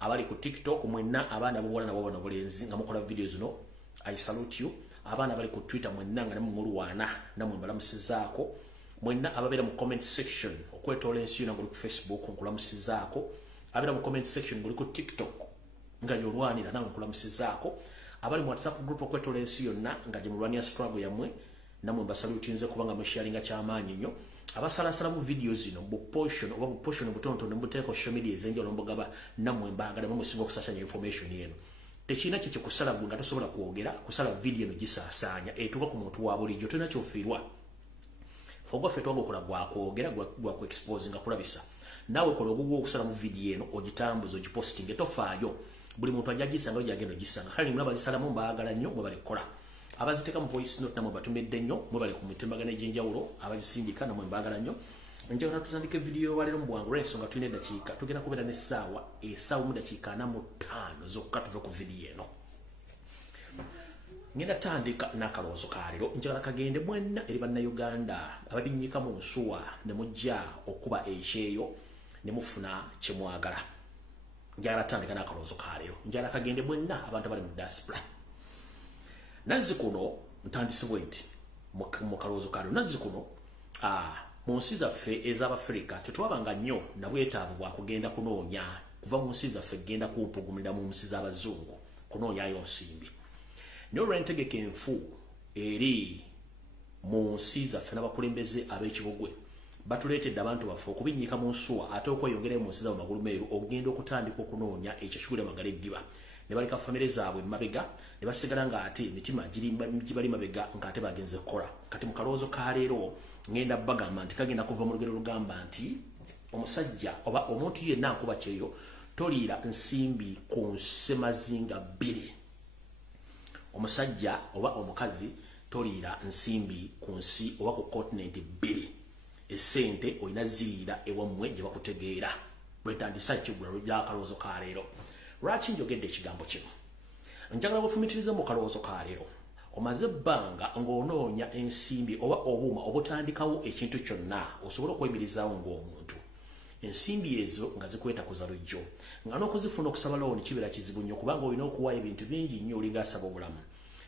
abali ku TikTok mwenna abaana bobola na bobona bulenzi nga mukola videos no I salute you abaana bali ku Twitter mwenna nga namulwana namwe mbalamusizaako mwenna ababera mu comment section okwetola ensi yona ngoli ku Facebook nkulamusizaako abera mu comment section ngoli ku TikTok nga yolwanira namwe nkulamusizaako abali mu WhatsApp group okwetola ensi yona nga jemulwania struggle yamwe namwe mbasalute nze kubanga musharinga kyamaanyi nnyo abasalasala mu videos zino bu portion butontono mbuteeko social media ezenjalo mbogaba namwe mbagala mu singo kusasanya information yeno tekina kye kusala nga tosobola kwogera kusala video no gisasanya etuka ku muntu wa bulijjo tena kyofirwa fogo fetwago kola gwa kwogera gwa ku exposing akulabisa nawe kola ogugwo okusala mu video eno ogitambuzo ogiposting etofaayo buli muntu ajagisa nga yagendo gisanga kali mulaba zisala mu mbagala nnyo mwe bali kola abaziteka mu voice note namwe batumedde nnyo mwe bali ku mitembagana egy'enjawulo abazisindika namwe mbagala nnyo njagala tutandike video walero mu bwangu ensonga tulina eddakiika tugenda kubeera n'essaawa mu dakiika 45 zokka tuve ku video eno ngenda tandika n'akalowoozo ka leero njagala kagende mwenna eri bannayuganda ababinnyika mu nsuwa ne mujja okuba ekyeyo ne mufuna kye mwagala njagala tandika n'akalowoozo ka leero njagala kagende mwenna abantu abali mu diaspora nazzi kuno ntandisibwe nti mu kalowoozo ka leero nazzi kuno mu nsi zaffe ez'Abafirika tetwabanga nnyo na bwetaavu bwa kugenda kunoonya kuva mu nsi zaffe genda kumpugumira mu nsi z'abazungu kunoonyayo nsimbi naye olw'entegeka enfu eri mu nsi zaffe n'abakulembeze ab'ekibugwe batuleetedde abantu baffe okubinnyika mu nsuwa ate okweyongerayo mu nsi z'abo magulumeeru okugenda okutandika okunoonya ekyo kigule magala eddiba ne baleka famire zaabwe mabega ne basigala ng'ate emitima gibali mabega ng'ate bagenze kukola kati mu kalowoozo ka leero ngenda bagamba nti kagenda kuva mu lugero lugamba nti omusajja oba omuntu yenna nkuba kyeyo toliira nsimbi ku nsemazinga bbiri omusajja oba omukazi toliira nsimbi ku nsi oba ku continent bbiri essente olina ziriira ewammwe gye bakutegeera bwentandisa kigula lw'akalowoozo ka leero lwaki njogedde ekigambo kino njagala bufumitirize mu kalowoozo ka leero omaze ebbanga ng'onoonya ensimbi oba obuuma obutandikawo ekintu kyonna osobola okweyimirizaawo ng'omuntu ensimbi ezo nga zikwetakuza lujjo nga n'okuzifuna okusaba looni kibeera kizibu nnyo kubanga olina okuwaayo ebintu bingi nnyo olinga asaba obulamu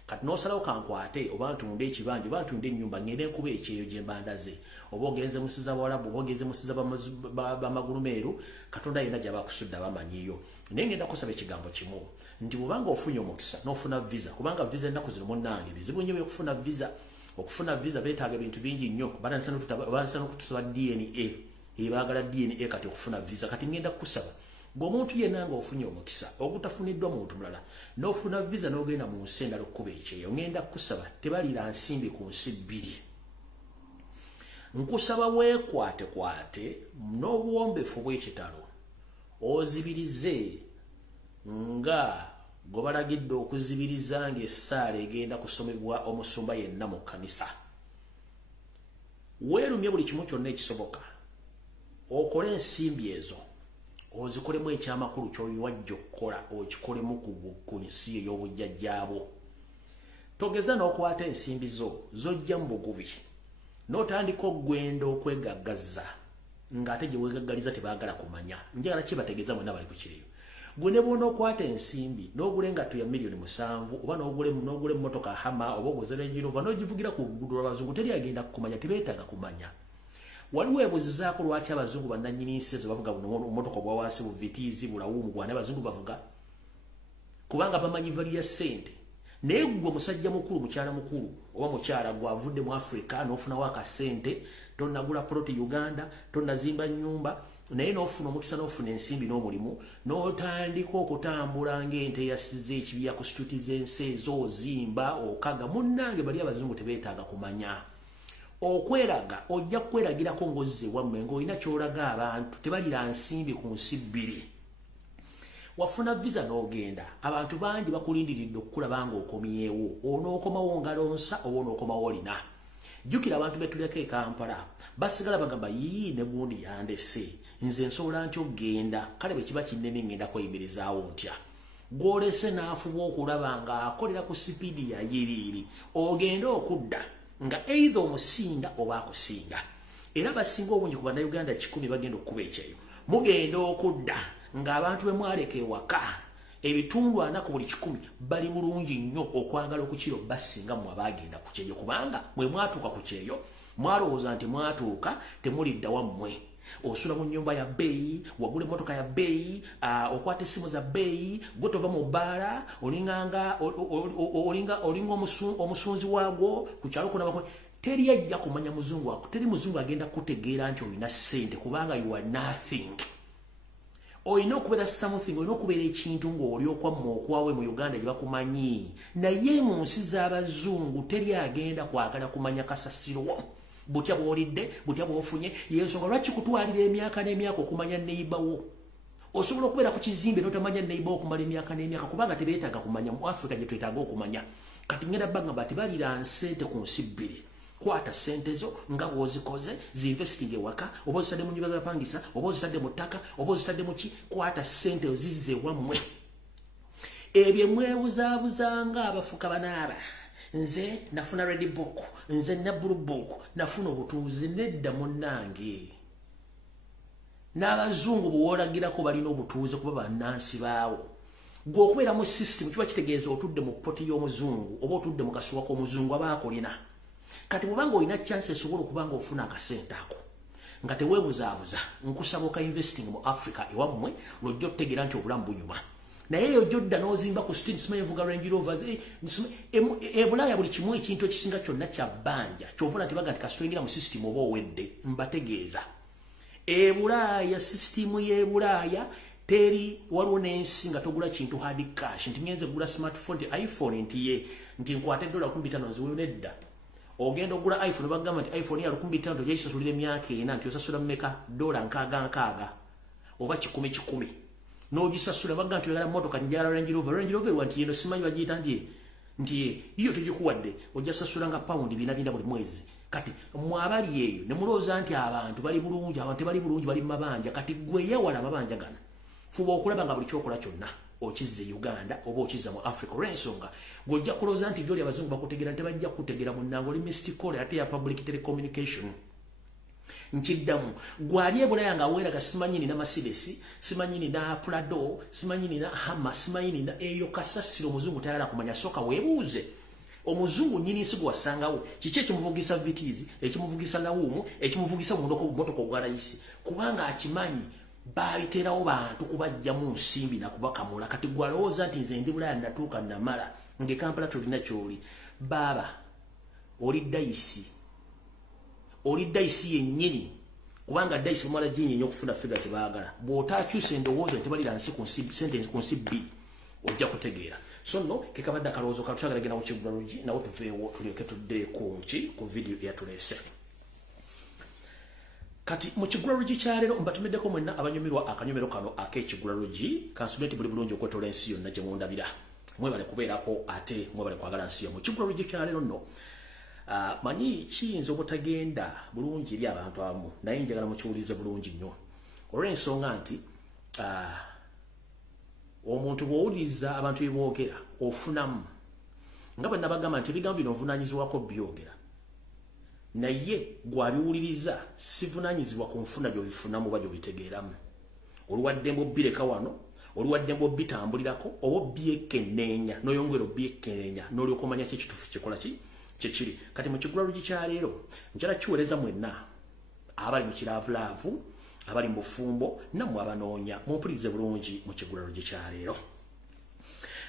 kati n'osalawo kankwate oba ntunde ekibanja oba ntunde ennyumba ngende enkuba ekyeyo gye mbandaze oba ogenze mu nsi z'Abawarabu oba ogenze mu nsi b'amagulumeeru Katonda yenna gy'aba akusudde abamanyiyo naye ngenda kusaba ekigambo kimu nti bw'obanga ofunye omukisa n'ofuna visa kubanga visa ennaku zino munnange bizibu nnyo okufuna visa beetaaga ebintu bingi nnyo batandisa n'okutusaba DNA ebaagala DNA kati okufuna visa kati ngenda kusaba ng'omuntu yenna nga ofunye omukisa ogutafuniddwa muntu mulala n'ofuna visa n'ogenda mu nsi endala okkuba ekyeyo ngenda kusaba tebaliira nsimbi ku nsi bbiri nkusaba weekwatekwate n'obuwombefu bw'ekitalo ozibirize nga gwe balagidde okuzibiriza ng'essaala egenda kusomebwa omusumba yenna mu kkanisa weerumye buli kimu kyonna ekisoboka okole ensimbi ezo ozikolemu ekyamakulu ky'oyiwajja okukola okikolemu ku nsi ey'obujjajjaabwo togeza n'okwata ensimbi zojja mu bugubi n'otandika okugenda okwegaggaza ng'ate gye weegaggaliza tebaagala kumanya njagala kibategeeza mwenna bali ku kireyo gwe ne bwona okwata ensimbi n'ogula engatto ya miliyoni 7 oba n'ogula emmotoka hama oba oguze Range Rover n'ogivugira ku luguudo lw'abazungu teri agenda kumanya tebeetaaga kumanya waliwo ebuzizaako lwaki abazungu bannannyini nsi ezo bavuga buno mmotoka obwa wansi buvitiizi bulawumu gwane abazungu bavuga kubanga bamanyi vali ya ssente naye gwe musajja mukulu mukyala mukulu oba mukyala gwavudde mu Africa n'ofunawo akasente tonnagula poloti Uganda tonnazimba nnyumba naye n'ofuna omukisa n'ofuna ensimbi n'omulimu n'otandika okutambula ng'ente yasize ekibya ku situti z'ensi ezo ozimba okaga munnange bali abazungu tebeetaaga kumanya okweraga ojja kweragirako ng'ozze wammwe ng'olina ky'olaga abantu tebaliira nsimbi ku nsi bbiri wafuna visa n'ogenda abantu bangi bakulindiridde okukulaba ng'okomyewo onookomawo ngalonsa oba onookomawo olina jjukira abantu betuleko e Kampala basigala bagamba yii ne gundi yandese nze nsobola ntya okgenda kale bwe kiba kinneme ngenda kweyimirizaawo ntya gw'olese n'afuba okulaba ng'akolera ku sipiidi ya yiriiri ogenda okudda nga either omusinda oba akusinda era basinga obungi ku bannayuganda 10 bagenda okkuba ekyeyo mugenda okudda ng'abantu bwe mwaleka ewaka ebitundu 40 ku buli 100 bali bulungi nnyo okwagala okukiro basinga mu abagenda ku kyeyo kubanga mwe mwatuuka ku kyeyo mwalowooza nti mwatuuka temulidda wammwe osula mu nyumba ya beeyi wagula emotoka ya beeyi okwata essimu za beeyi gwetova mu bbaala olinga omusunzi waagwo ku kyalo kunaba teri ajja kumanya muzungu wako teri muzungu agenda kutegeera nti olina ssente kubanga you are nothing olina okubeera something olina okubeera ekintu ng'oli okwamma okwawe mu Uganda gye bakumanyi naye mu nsi z'abazungu teri agenda kwagala kumanya kasasiro butya bwolidde butya bwofunye yensonga lwaki kutwalira emyaka n'emyaka okumanya neighbor osobola okubeera ku kizimbe n'otamanya neighbor okumala emyaka n'emyaka kubanga tebeetaaga kumanya mu Africa gye twetaaga okumanya kati ngenda bagamba bati balira nsente ku nsi bbiri kwata sente zo nga bwozikoze zinvesting ewaka oba ozitadde mu nyumba z'abapangisa oba ozitadde mu ttaka oba ozitadde mu ki kwata sente ozizze wammwe ebyo mwebuzabuzanga abafuka banaaba nze nafuna red book nze na blue book nafuna obutuuze nedda munnange n'abazungu buwolagirako balina obutuuze kuba bannansi baawo gwe okubeera mu system kiba kitegeeza otudde mu poti y'omuzungu oba otudde mu kasuwa k'omuzungu abaakolina kati bwobanga olina chance esobola okubanga ofuna akasente ako nga teweebuzaabuza nkusaba oka investing mu Africa ewammwe lwojja okutegeera nti obulamu bunyuma naye eyo jodda n'ozimba ku street simanyi vuga Range Rovers ebulaaya buli kimu ekintu ekisinga kyonna kya bbanja kyovula nti baga nti kasituyingira mu system oba owedde mbategeeza ebulaaya system y'ebulaaya teri waliwo n'ensi nga togula kintu hard cash nti ngenze gula smartphone nti iPhone nti nkwate $50 nziweyo nedda ogenda ogula iPhone bagamba nti iPhone ya $50 gyekisasulira emyaka 4 nti osasula mmeka $nkaaga oba 10 n'ogisasula bagamba nti oyagala motoka njala Range Rover wanti yeno simanyi bagiyita nti iyo tugikuwadde ojja sasula nga pound 400 buli mwezi kati mwabali eyo ne mulooza nti abantu bali bulungi abantu bali bulungi bali mabanja kati gwe yawala amabanja gana fuba okulaba nga buli kyokola kyonna okizze Uganda oba okizza mu Africa olw'ensonga gw'ojja kulooza nti gy'oli abazungu bakutegeera tebajja kutegeera munnange oli mystic ate ya public telecommunication nkiddamu gwali ebulaya nga aweeraga simanyi nina Mercedes simanyi nina Prado simanyi nina Hammer simanyi nina eyo kasasiro omuzungu tayala kumanya soka weebuuze omuzungu nyini nsi gwasangawo kiki ekimuvugisa vitizi ekimuvugisa lawumu ekimuvugisa motoka ogwalayisi kubanga akimanyi baayiterawo bantu kubajja mu nsimbi na kubakamula kati gwalowooza nti nze ndi bulaya natuuka namala nge Kampala tolina kyoli baaba oli dayisi yennyini kubanga dayisi mwala jinyi nnyo okufuna figa zebaagala bw'otaakyusa endowooza nti balira nsi sente ku nsi bbiri ojja kutegeera so nno kekabadde akalowoozo katutyagalagenda ku Kigulalogi nawo tuveewo tulyoke tudde ku vidiyo eyatuleese kati mu Kigulalogi kyaleero mbatumiddeko mwenna abanyumirwa akanyumiro kano ak'Ekigulalogi kansubeti buli bulungi okwetola ensi yonna gye mundabira mwebale kubeerako ate mwebale kwagala nsi yo mu Kigulalogi kyaleero nno manyi kiyinza obutagenda bulungi eri abantu abamu naye njagala mukiwulirize bulungi nnyo olw'ensonga nti omuntu bw'owuliriza abantu bye boogera ofunamu nga bwe nabagamba nti ebigambo bino nvunaanyizibwako byogera naye gwabiwuliriza sivunaanyizibwa ku nfuna gy'obifunamu oba gy'obitegeeramu oluwaddembe obbireka wano oluwaddembe obbitambulirako oba obbyekenneenya n'oyongera obbyekenneenya n'olyoka omanya kyekituufu kikola kyekiri kati mu Kigulalogi kyaleero njala kiweereza mwenna abali mu kiraavulaavu abali mu bufumbo nammwe abanoonya mumpulirize bulungi mu Kigulalogi kyaleero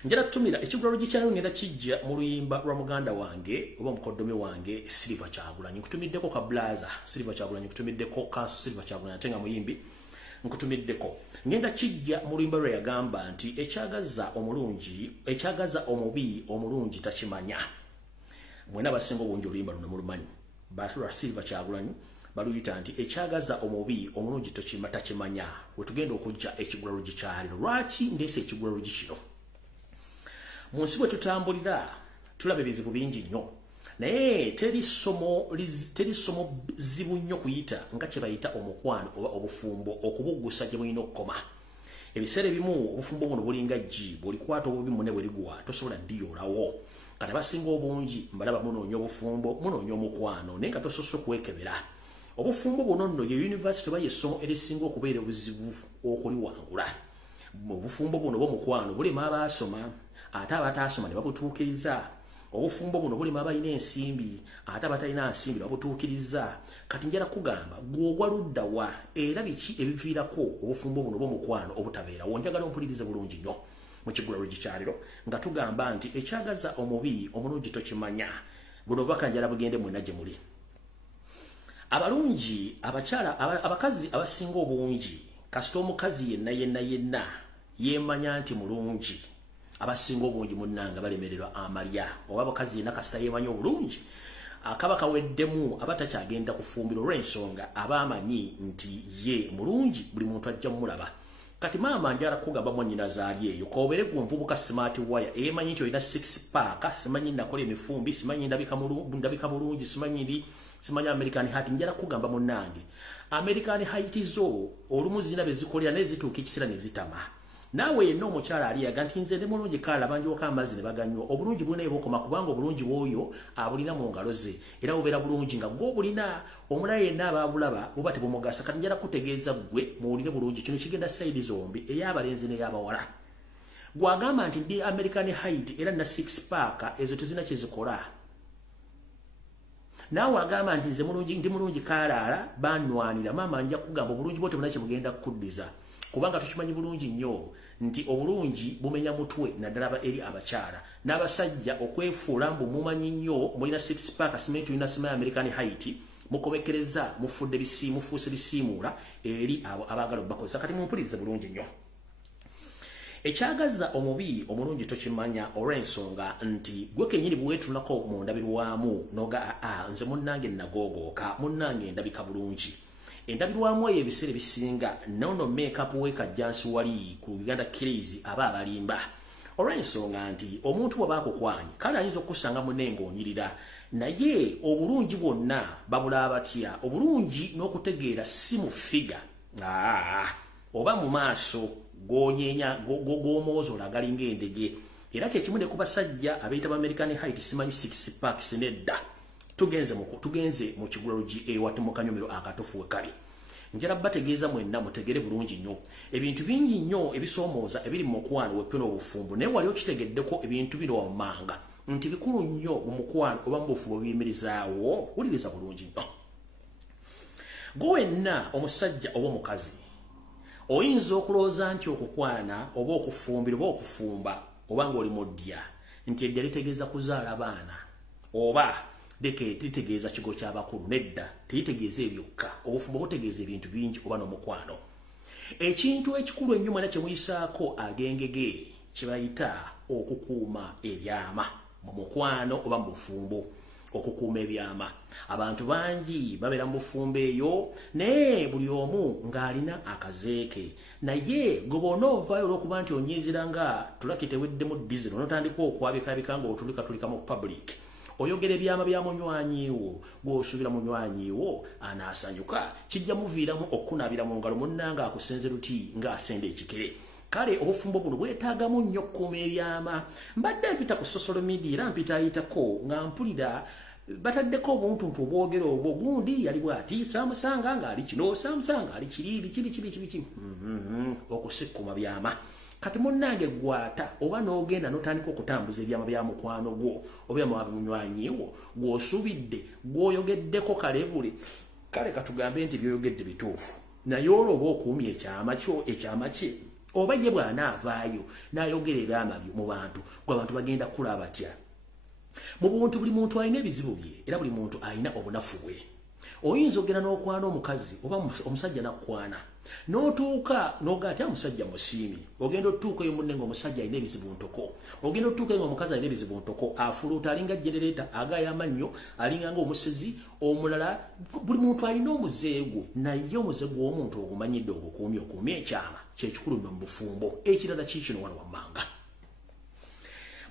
njala tutumira Ekigulalogi kyaleero ngenda kijja mu luyimba lwa muganda wange oba mukoddomi wange Silver Kyagulanyi nkutumiddeko ka blaza Silver Kyagulanyi nkutumiddeko kanso Silver Kyagulanyi ate nga muyimbi nkutumiddeko ngenda kijja mu luyimba lwe yagamba nti ekyagaza omubi omulungi takimanya mwena abasinga obungi oluyimba luno mulumanyi batulwa Silver Kyagulanyi baluyita nti ekyagaza omubi omulungi takimanya wetugenda okujja Ekigulalogi kyaleero lwaki ndeese Ekigulalogi kino mu nsi bwe tutambulira tulaba ebizibu bingi nnyo naye teri somo zibu nnyo kuyita nga kye bayita omukwano oba obufumbo okubuggusa gye mulina okukoma ebiseera ebimu obufumbo buno bulinga jji bwolikwata obubi mune bwe ligwa tosobola ddiyoolawo kati abasinga obungi mbalaba munoonya obufumbo munoonya omukwano naye nga tosoose okwekebera obufumbo buno nno ye yunivasite oba ye essomo erisinga okubeera obuzibu okuliwangula obufumbo buno bw'omukwano bulema abaasoma ate abataasoma ne babutuukiriza obufumbo buno bulema abalina ensimbi ate abatalina nsimbi babutuukiriza kati njala kugamba gw'ogwa ludda wa era biki ebiviirako obufumbo buno bw'omukwano obutabeerawo njagala ompulirize bulungi nnyo mu kigulalo gikyaliro nga tugamba nti ekyagaza omubi omulungi tokimanya buno bubaka njala bugende mwena gye muli abalungi abakyala abakazi abasinga obungi kasita omukazi yenna yemanya nti mulungi abasinga obungi munnanga balemererwa amalya oba abakazi yenna kasita yemanya obulungi akaba kaweddemu abatakyagenda kufumbira olw'ensonga abamanyi nti ye mulungi buli muntu ajja mulaba kati maama njala kugamba mwannyina zaali eyo koobere ku nvubuka smart wire emanyi nti olina 6 paaka simanyi nakola emifumbi simanyi ndabika mulungi simanyi American Height njala kugamba munnange American Height zo olumu zina bezikolera nezituuka ekisera nezitama nawe yenna omukyala ali yaga nti nze ndi mulungi kala banjoka amazzi ne baganywa obulungi bulina ebokoma kubanga obulungi bw'oyo abulina mu ngalo ze era bubeera bulungi nga gw'obulina omulala yenna ababulaba buba tebumugasa kati njala kutegeeza gwe muwulire bulungi kino kigenda sayidi zombi ey'abalenzi n'ey'abawala gwagamba nti ndi American Height era na 6 paaka ezo tezina kyezikola nawe agamba nti nze mulungi ndi mulungi kalaala banwanira maama nja kugamba obulungi bwote buna kyebugenda kukuddiza kubanga tukimanyi bulungi nnyo nti obulungi bumenya mutwe naddala eri abakyala n'abasajja okwefuula mbu mumanyi nnyo mulina 6 pack simanyi tulina simanyi American Height mukobekereza mufudde bisiimu mufuuse bisiimuula eri abo abaagala obbakozesa kati mumpulirize bulungi nnyo ekyagaza omubi omulungi tokimanya olw'ensonga nti gwe kennyini bweweetulako mu ndabirwamu noga nze munnange nagogooka munnange ndabika bulungi endabirwamu eyo ebiseera ebisinga nono makeup wekajjansi wali ku Uganda Crazy aba abalimba olw'ensonga nti omuntu bw'aba akukwanyi kale ayinza okusanga munengo onyirira naye obulungi bwonna babula batya obulungi n'okutegeera si mu figa oba mu maaso gonyenya gomoozo lagalinga endege era kyekimu ne ku basajja abayita ba American Height simanyi 6 packs nedda tugenze mu kigulalo ewate mu kanyomero akatufu wekali njala bategeeza mwenna mutegere bulungi nnyo ebintu bingi nnyo ebisoomooza ebiri mu mukwano wepyo n'obufumbo naye wali okitegeddeko ebintu bino wammanga nti bikulu nnyo mu mukwano oba mu bufumbo biyimirizaawo wuliriza bulungi nnyo gwe wenna omusajja oba omukazi oyinza okulowooza nti okukwana oba okufumbira oba okufumba oba ng'oli mu ddya nti eddya litegeeza kuzaala abaana oba litegeeza kigo ky'abakulu nedda teritegeeza ebyokka obufumbo butegeeza ebintu bingi oba n'omukwano ekintu ekikulu ennyo mwena kye muyisaako agengege kye bayita okukuuma ebyama mu mukwano oba mu bufumbo okukuuma ebyama abantu bangi babeera mu bufumbo eyo naye buli omu ng'alina akazeeke naye gwe bw'ona ovaayo olw'okuba nti onyiizira nga tulaki teweddemu dizero n'otandika okwabikabika nga otulika mu public oyogera ebyama bya munywanyiwo gw'osuubira munywanyiwo anaasanyuka kijja muviiramu okunaabira mu ngalo munnanga akusenze luti ng'asenda ekikere kale obufumbo buno bwetaagamu nnyo okukuuma ebyama mbadde mpita ku social media era mpita ayitako nga mpulira bataddeko obuntuntu obwogera obwo gundi yali bw'ati saamusanga ng'ali kino saamusanga ali kiri okusikkuma byama kati munnange gwata oba n'ogenda n'otandika okutambuza ebyama bya mukwano gwo oba byama munywanyiwo gw'osuubidde gw'oyogeddeko kalebule kale katugambe nti by'oyogedde bituufu naye olwo oba okuumya ekyama kye oba ye bw'anaavaayo n'ayogera ebyama mu bantu gwe abantu bagenda kula batya mu buntu buli muntu alina ebizibu bye era buli muntu alina obunafu bwe oyinza ogenda n'okwana omukazi oba omusajja nakwana n'otuuka n'ogaa ati omusajja musiimi ogenda otuuka eyo munne ng'omusajja alina ebizibu ntoko ogenda otuuka eyo ng'omukazi alina ebizibu ntoko afuluuta alinga genereeta agaaya amannyo alinga ng'omusezi omulala buli muntu alina omuzeegu naye omuzeegu w'omuntu ogumanyidde okuumya ekyama kyekikulu nnyo mu bufumbo ekirala kiikino wano wammanga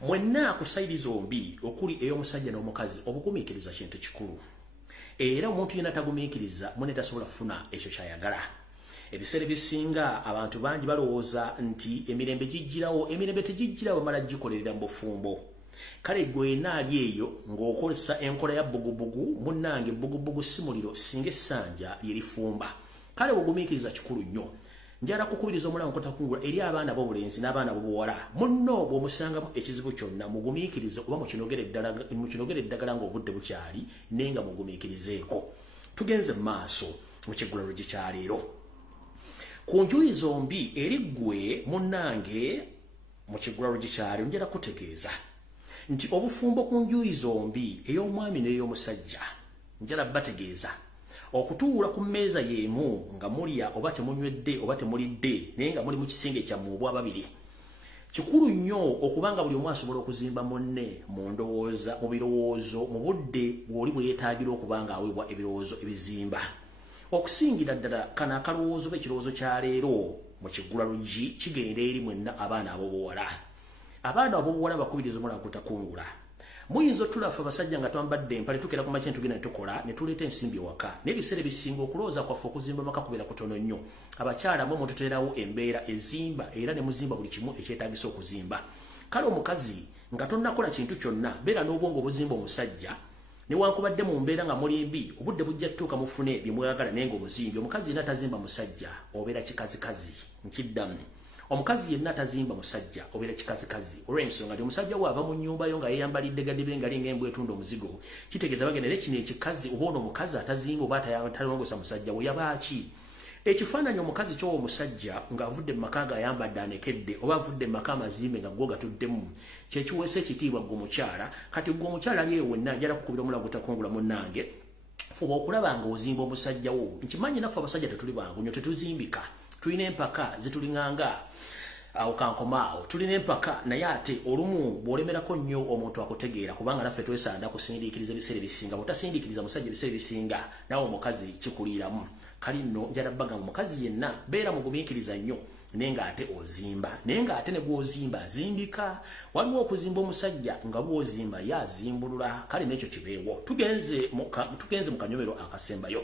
mwenna ku sayidi zombi okuli ey'omusajja n'omukazi obugumiikiriza kintu kikulu era omuntu yenna tagumiikiriza mwene tasobola kufuna ekyo kyayagala ebiseera ebisinga abantu bangi balowooza nti emirembe gijjirawo emirembe tegijjirawo bamala gikolerera mu bufumbo kale gwena ali eyo ng'okozesa enkola ya bugubugu munnange bugubugu si muliro singa essanja lyerifumba kale obugumiikiriza kikulu nnyo njala kukubiriza omulango kotakungula eri abaana b'obulenzi n'abaana b'obuwala munno bw'omusangamu ekizibu kyonna mugumiikirize oba mukinogere eddagala ng'obudde bukyali nenga mugumiikirizeeko tugenze mu maaso mu kiggulalo gikyaleero ku njuyi zombi eri ggwe munnange mu kiggulalo gikyaleero njala kutegeeza nti obufumbo ku njuyi zombi ey'omwami n'ey'omusajja njala bategeeza okutuula ku mmeeza y'emu nga mulya oba temunywedde oba temulidde naye nga muli mu kisenge kyammwe obwababiri kikulu nnyo okubanga buli omu asobola okuzimba munne mu ndowooza mu birowoozo mu budde bw'oli bwe yeetaagira okubanga aweebwa ebirowoozo ebizimba okusingira ddala kano akalowoozo b'ekirowoozo kya leero mu kiggulalo kigenda eri mwenna abaana ab'obuwala bakubiriza omulango kutakungula muyinza otulafa abasajja nga twambadde empale tukera ku makya tugenda ne tukola ne tuleeta ensimbi ewaka n'ebiseera ebisinga okulowooza kwaffe okuzimba maka kubeera kutono nnyo abakyala mwe mututeerawo embeera ezimba era ne muzimba buli kimu ekyetaagisa okuzimba kale omukazi nga tonnakola kintu kyonna beera n'obwongo obuzimba omusajja newankubadde mu mbeera nga muli mbi obudde bujja tutuuka mufune bye mwagala naye ng'omuzimbi omukazi yenna atazimba musajja obeera kikazikazi nkiddamu omukazi yenna atazimba musajja obeera kikazikazi olw'ensonga nti omusajja bw'ava mu nnyumba yo nga yeeyambalidde gadibe nga linga embwa etunda omuzigo kitegeeza bagenda era kino ekikazi oba ono omukazi atazimba oba talongosa musajja we yaba ki ekifaananyi omukazi kyowa omusajja ng'avudde mu maka ge ayambadde anekedde oba avudde mu maka amazimbe nga go gatuddemu kyekiweesa ekitiibwa gwe omukyala kati gwe omukyala ali eyo wenna njala kukubira omulango otakungula munnange fuba okulaba nga ozimba omusajja wo nkimanyi naffe abasajja tetuli bangu nnyo tetuzimbika tulina empaka zitulinganga awo kankomaawo tulina empaka naye ate olumu bw'olemerako nnyo omuntu akutegeera kubanga naffe twesanda kusindiikiriza ebiseera ebisinga bw'otasindiikiriza musajja ebiseera ebisinga nawe omukazi kikuliiramu kali nno njala bagamba omukazi yenna beera mugumiikiriza nnyo naye ng'ate ozimba naye ng'ate ne bw'ozimba azimbika waliwo okuzimba omusajja nga bw'ozimba ye azimbulula kale n'ekyo kibeewo tugenze mu kanyomero akasembayo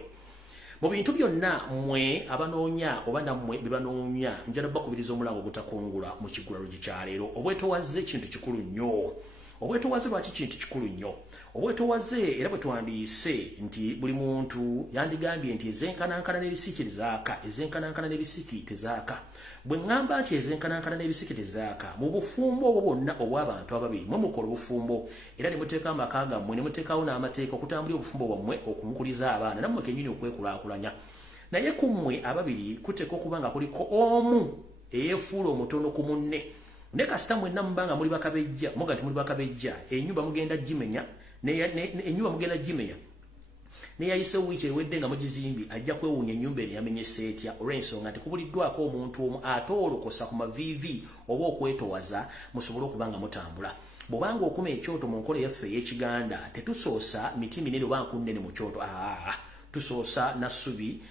mu bintu byonna mmwe abanoonya oba nammwe bye banoonya njala bakubiriza omulango ogutakungula mu kiggulalo gikyaleero obwetowaze kintu kikulu nnyo obwetowaze lwaki kintu kikulu nnyo obwetowaze era bwe twandiise nti buli muntu yandigambye nti ezenkanankana n'ebisiki tezaaka ezenkanankana n'ebisiki tezaaka bwe ŋŋamba nti ezenkanankana n'ebisiki tezaaka mu bufumbo obwo bwonna obw'abantu ababiri mwe mukola obufumbo era ne muteeka amaka gammwe ne muteekawo n'amateeka okutambulira obufumbo bwammwe okumukuliza abaana nammwe kennyini okwekulaakulanya naye ku mmwe ababiri kuteeka okuba nga kuliko omu eyeefuula omutono ku munne ne kasita mwenna mubanga muli bakabejja muga nti muli bakabejja ennyumba mugenda gimenya ennyumba mugenda gimenya neyayise wiiki ewedde nga mugizimbi ajja kwewuunya ennyumba eno yamenyese etya olw'ensonga nti kubuliddwako omuntu omu ate olokosa ku maviivi oba okwetowaza musobole okuba nga mutambula bw'obanga okuma ekyoto mu nkola yaffe ey'ekiganda tetusoosa miti minene oba nkunnene mu kyoto tusoosa nassubi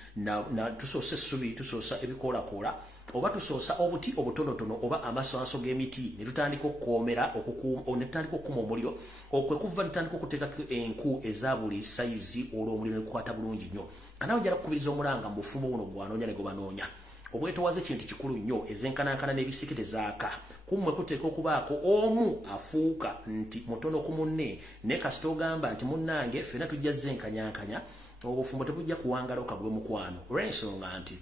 tusoosa essubi tusoosa ebikoolakoola oba tusoosa obuti obutonotono oba amasanso g'emiti ne tutandika okukoomera ne tutandika okukuma omuliro okwekuva ne tutandika okuteekako enku eza buli sayizi olw'omuliro ne gukwata bulungi nnyo kanawe njala kukubiriza omulanga mu bufumbo buno bwanoonya ne gwe banoonya obwetowaze kintu kikulu nnyo ezenkanankana n'ebisiki tezaaka kummwe kuteeka okubaako omu afuuka nti mutono ku munne ne kasita ogamba nti munnange ffenna tujja zenkanyankanya obufumbo tebujja kuwangala okagwe mukwano olw'ensonga nti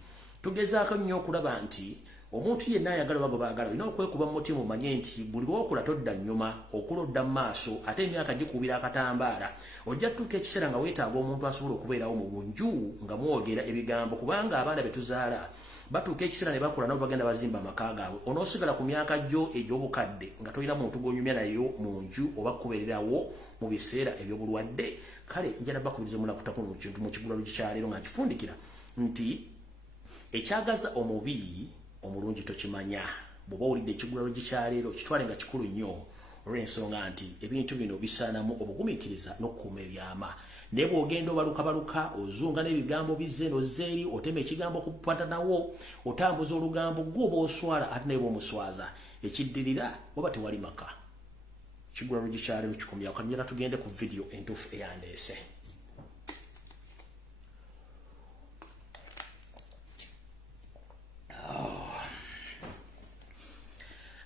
tugezaako nnyo okulaba nti omuntu yenna ayagala oba gwe baagala olina okwekuba mu mutima omanye nti buli lw'okola todda nnyuma okula odda mu maaso ate emyaka gikubira akatambaala ojja tutuuka ekiseera nga weetaaga omuntu asobola okubeerawo mu bunju nga mwogera ebigambo kubanga abaana be tuzaala batuuka ekiseera ne bakula nabo bagenda bazimba amaka gaabwe onoosigala ku myaka gyo egy'obukadde nga tolina muntu gw'onyumya nayo mu nju oba kukubeererawo mu biseera eby'obulwadde kale njala bakubiriza omulala kutakuna mu kintu mu kiggulalo gikyaleero nga nkifundikira nti ekyagaza omubi omulungi tokimanya bw'oba owulidde ekiggulalo gikyaleero kitwale nga kikulu nnyo olw'ensonga nti ebintu bino bisaanamu obugumiikiriza n'okukuuma ebyama naye bw'ogenda obalukabaluka ozunga n'ebigambo bizze nozzeeri otema ekigambo okukwata nawo otambuza olugambo gw'oba oswala ate naye bw'omuswaza ekiddirira oba tewali maka ekiggulalo gikyaleero kikomyawo kati njala tugende ku vidiyo entuufu eyandeese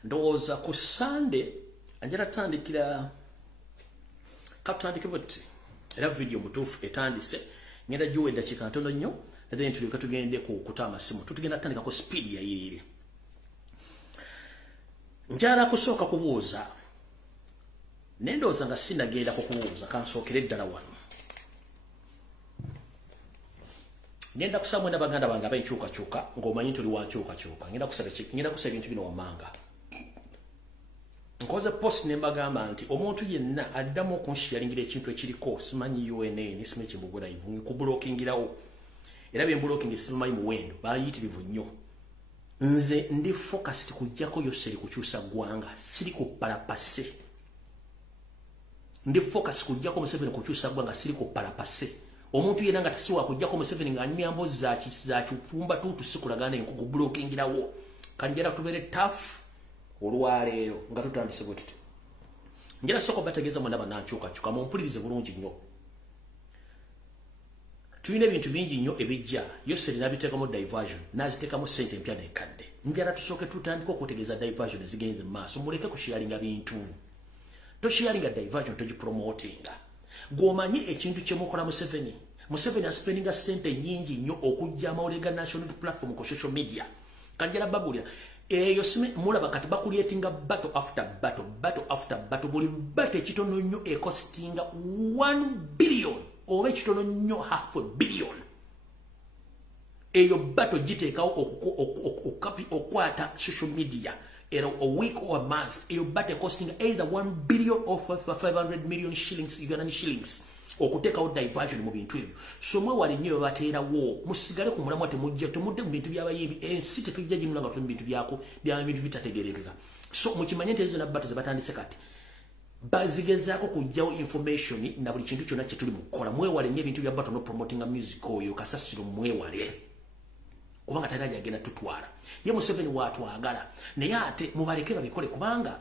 ndowooza ku sande anjala tandikira katandike bwete era video mutuufu etandise ngenda giwa eddakiika ntono nnyo then tulyoka tugende ku kutama simu tutugenda tandika ko speed ya yiri njala kusooka kubuuza nendoza nga sinagenda ko kubuuza kansookere ddala wano ngenda kusaba n'abaganda bange abayikyukakyuka ng'omanyi tuli wankyukakyuka ngenda kusaba ebintu bino wammanga nkoze post nembagamba nti omuntu yenna addamu okunsharingira ekintu ekiriko simanyi UNN simanyi kimbugwe live kubulokingirawo era bembulokingi simanyi muwendo bayitirivu nnyo nze ndi focused kujjako yoseri kukyusa gwanga siri kupalapase ndi focus kujjako Museveni kukyusa gwanga siri kupalapase omuntu yenna nga tasiwa kujjako Museveni nga nyambo za kipumba tutu sikulagana nkukubulokingirawo kanjala tubere tough olwaleero nga tutandise bwetute njala soko bategeeza mwenda banankyukakyuka mumpulirize bulungi nnyo tulina ebintu bingi nnyo ebijja yoseri nabiteekamu diversion naziteekamu ssente empya nenkadde njala tusooke tutandika okutegeeza diversion ezigenze mu maaso muleke kusharinga bintu tosharinga diversion togipromotinga gwomanyi ekintu kyemukola Museveni aspendinga ssente nnyingi nnyo okujja amawulire ga national platform ku social media kanjala babulira eyo mulaba kati bakulietinga battle after battle buli battle ekitono nnyo ekostinga 1 billion oba ekitono nnyo half a billion eyo battle giteekawo okwata social media a week or a month eyo battle costing either 1 billion or 500 million shillings Ugandan shillings okuteekawo diversion mu bintu ebyo so mwe wali nnyo bateerawo musigale ku mulamwa temudde mu bintu by'abayimbi ensi tetujja gimula nga tuli mu bintu byako bya bintu bitategerekeka so mukimanye nti ezo nabbato ze batandise kati bazigezaako kujjawo information na buli kintu kyonna kye tuli mu kukola mwewale nnyo ebintu bya battle no promoting music oyo kasasiro mwewale kubanga talina gyagenda tutwala ye Museveni watwagala naye ate mubaleke babikole kubanga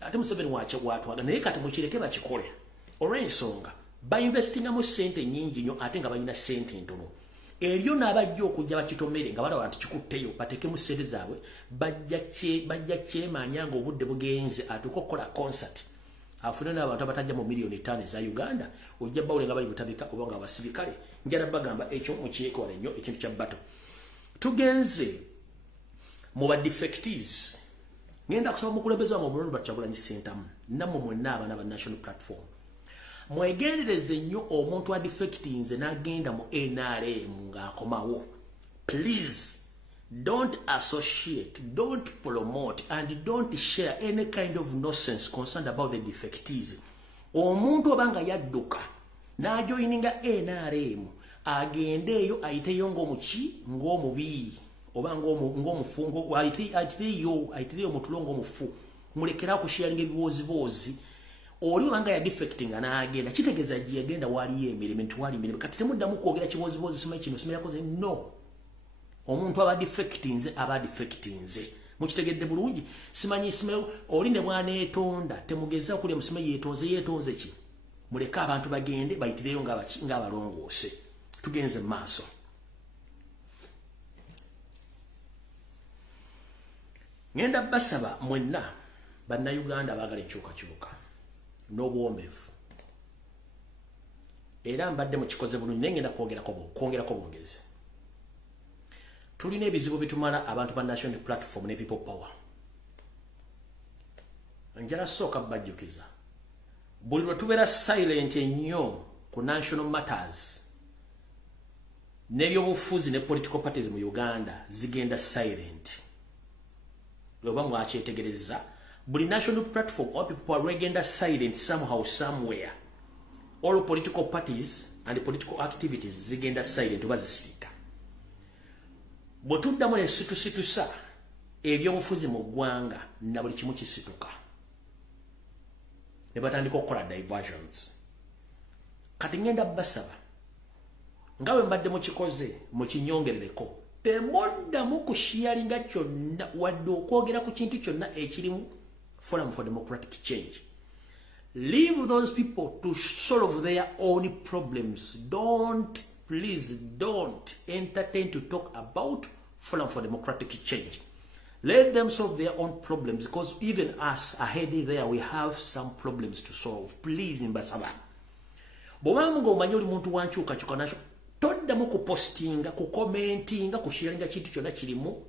ate Museveni watwagala naye kati mukireke bakikole olw'ensonga bainvestinga mu ssente nnyingi nnyo ate nga balina ssente ntono eryo n'abajja okujja bakitomere nga balaba nti kikutteyo bateekemu ssente zaabwe bajja kyemanya ng'obudde bugenze atuuka okukola concert afune n'abantu abatajja mu miliyoni 5 eza Uganda ojja bawule nga bali butabika oba nga basirikale njala bagamba ekyo mukiyekwala nnyo ekintu kya battle tugenze mu ba defectees ngenda kusaba mukulembeze wange omulonde Kyagulanyi Ssentamu nammwe mwenna abaana ba national platform mwegendereze nnyo omuntu wa defectinze n'agenda mu NRM ng'akomawo please don't associate, don't promote and don't share any kind of nonsense concerned about the defectees omuntu obanga yadduka n'ajoyininga NRM agendeeyo ayiteyo ng'omubi oba ng'omufu ayiteyo mutulo ng'omufu mulekera kusharinga ebibooziboozi oli obanga ya defecting n'agenda kitegeeza gye yagenda waliyo emirembe nti wali emirembe kati temuddamu kwogera kibooziboozi simanyi kino simanyi yakoze no omuntu aba defectinze mukitegedde bulungi simanyi oli ne bwaneetonda temugeza okulya musimanyi yeetonze ki muleke abantu bagende bayitireyo ng'abalongoose tugenze mu maaso ngenda basaba mwenna bannayuganda abaagala enkyukakyuka n'obuwombeefu era mbadde mukikoze bulungi naye ngenda kwongerako bwongezi tulina ebizibu bitumala abantu ba national platform ne people power njala sooka bajjukiza buli lwe tubeera silent ennyo ku national matters n'ebyobufuzi ne political parties mu Uganda zigenda silent oba mwakyetegereza buli national platform or people are regenda silent somehow somewhere all political parties and political activities zigenda silent oba zisirika bwe tuddamu ne situsitusa ebyobufuzi mu ggwanga na buli kimu kisituka ne batandika okukola diversions kati ngenda basaba nga bwe mbadde mukikoze mukinyongerereko temuddamu kushiyaringa kyonna wadde okwogera ku kintu kyonna ekirimu Forum for Democratic Change. Leave those people to solve their own problems. Please don't entertain to talk about Forum for Democratic Change. Let them solve their own problems because even us ahead there we have some problems to solve. Please Mbasaba. Bobamu ngo manyoli muntu wanchuka nasho. toddamu ku postinga ku commentinga ku sharinga kintu kyonna kirimu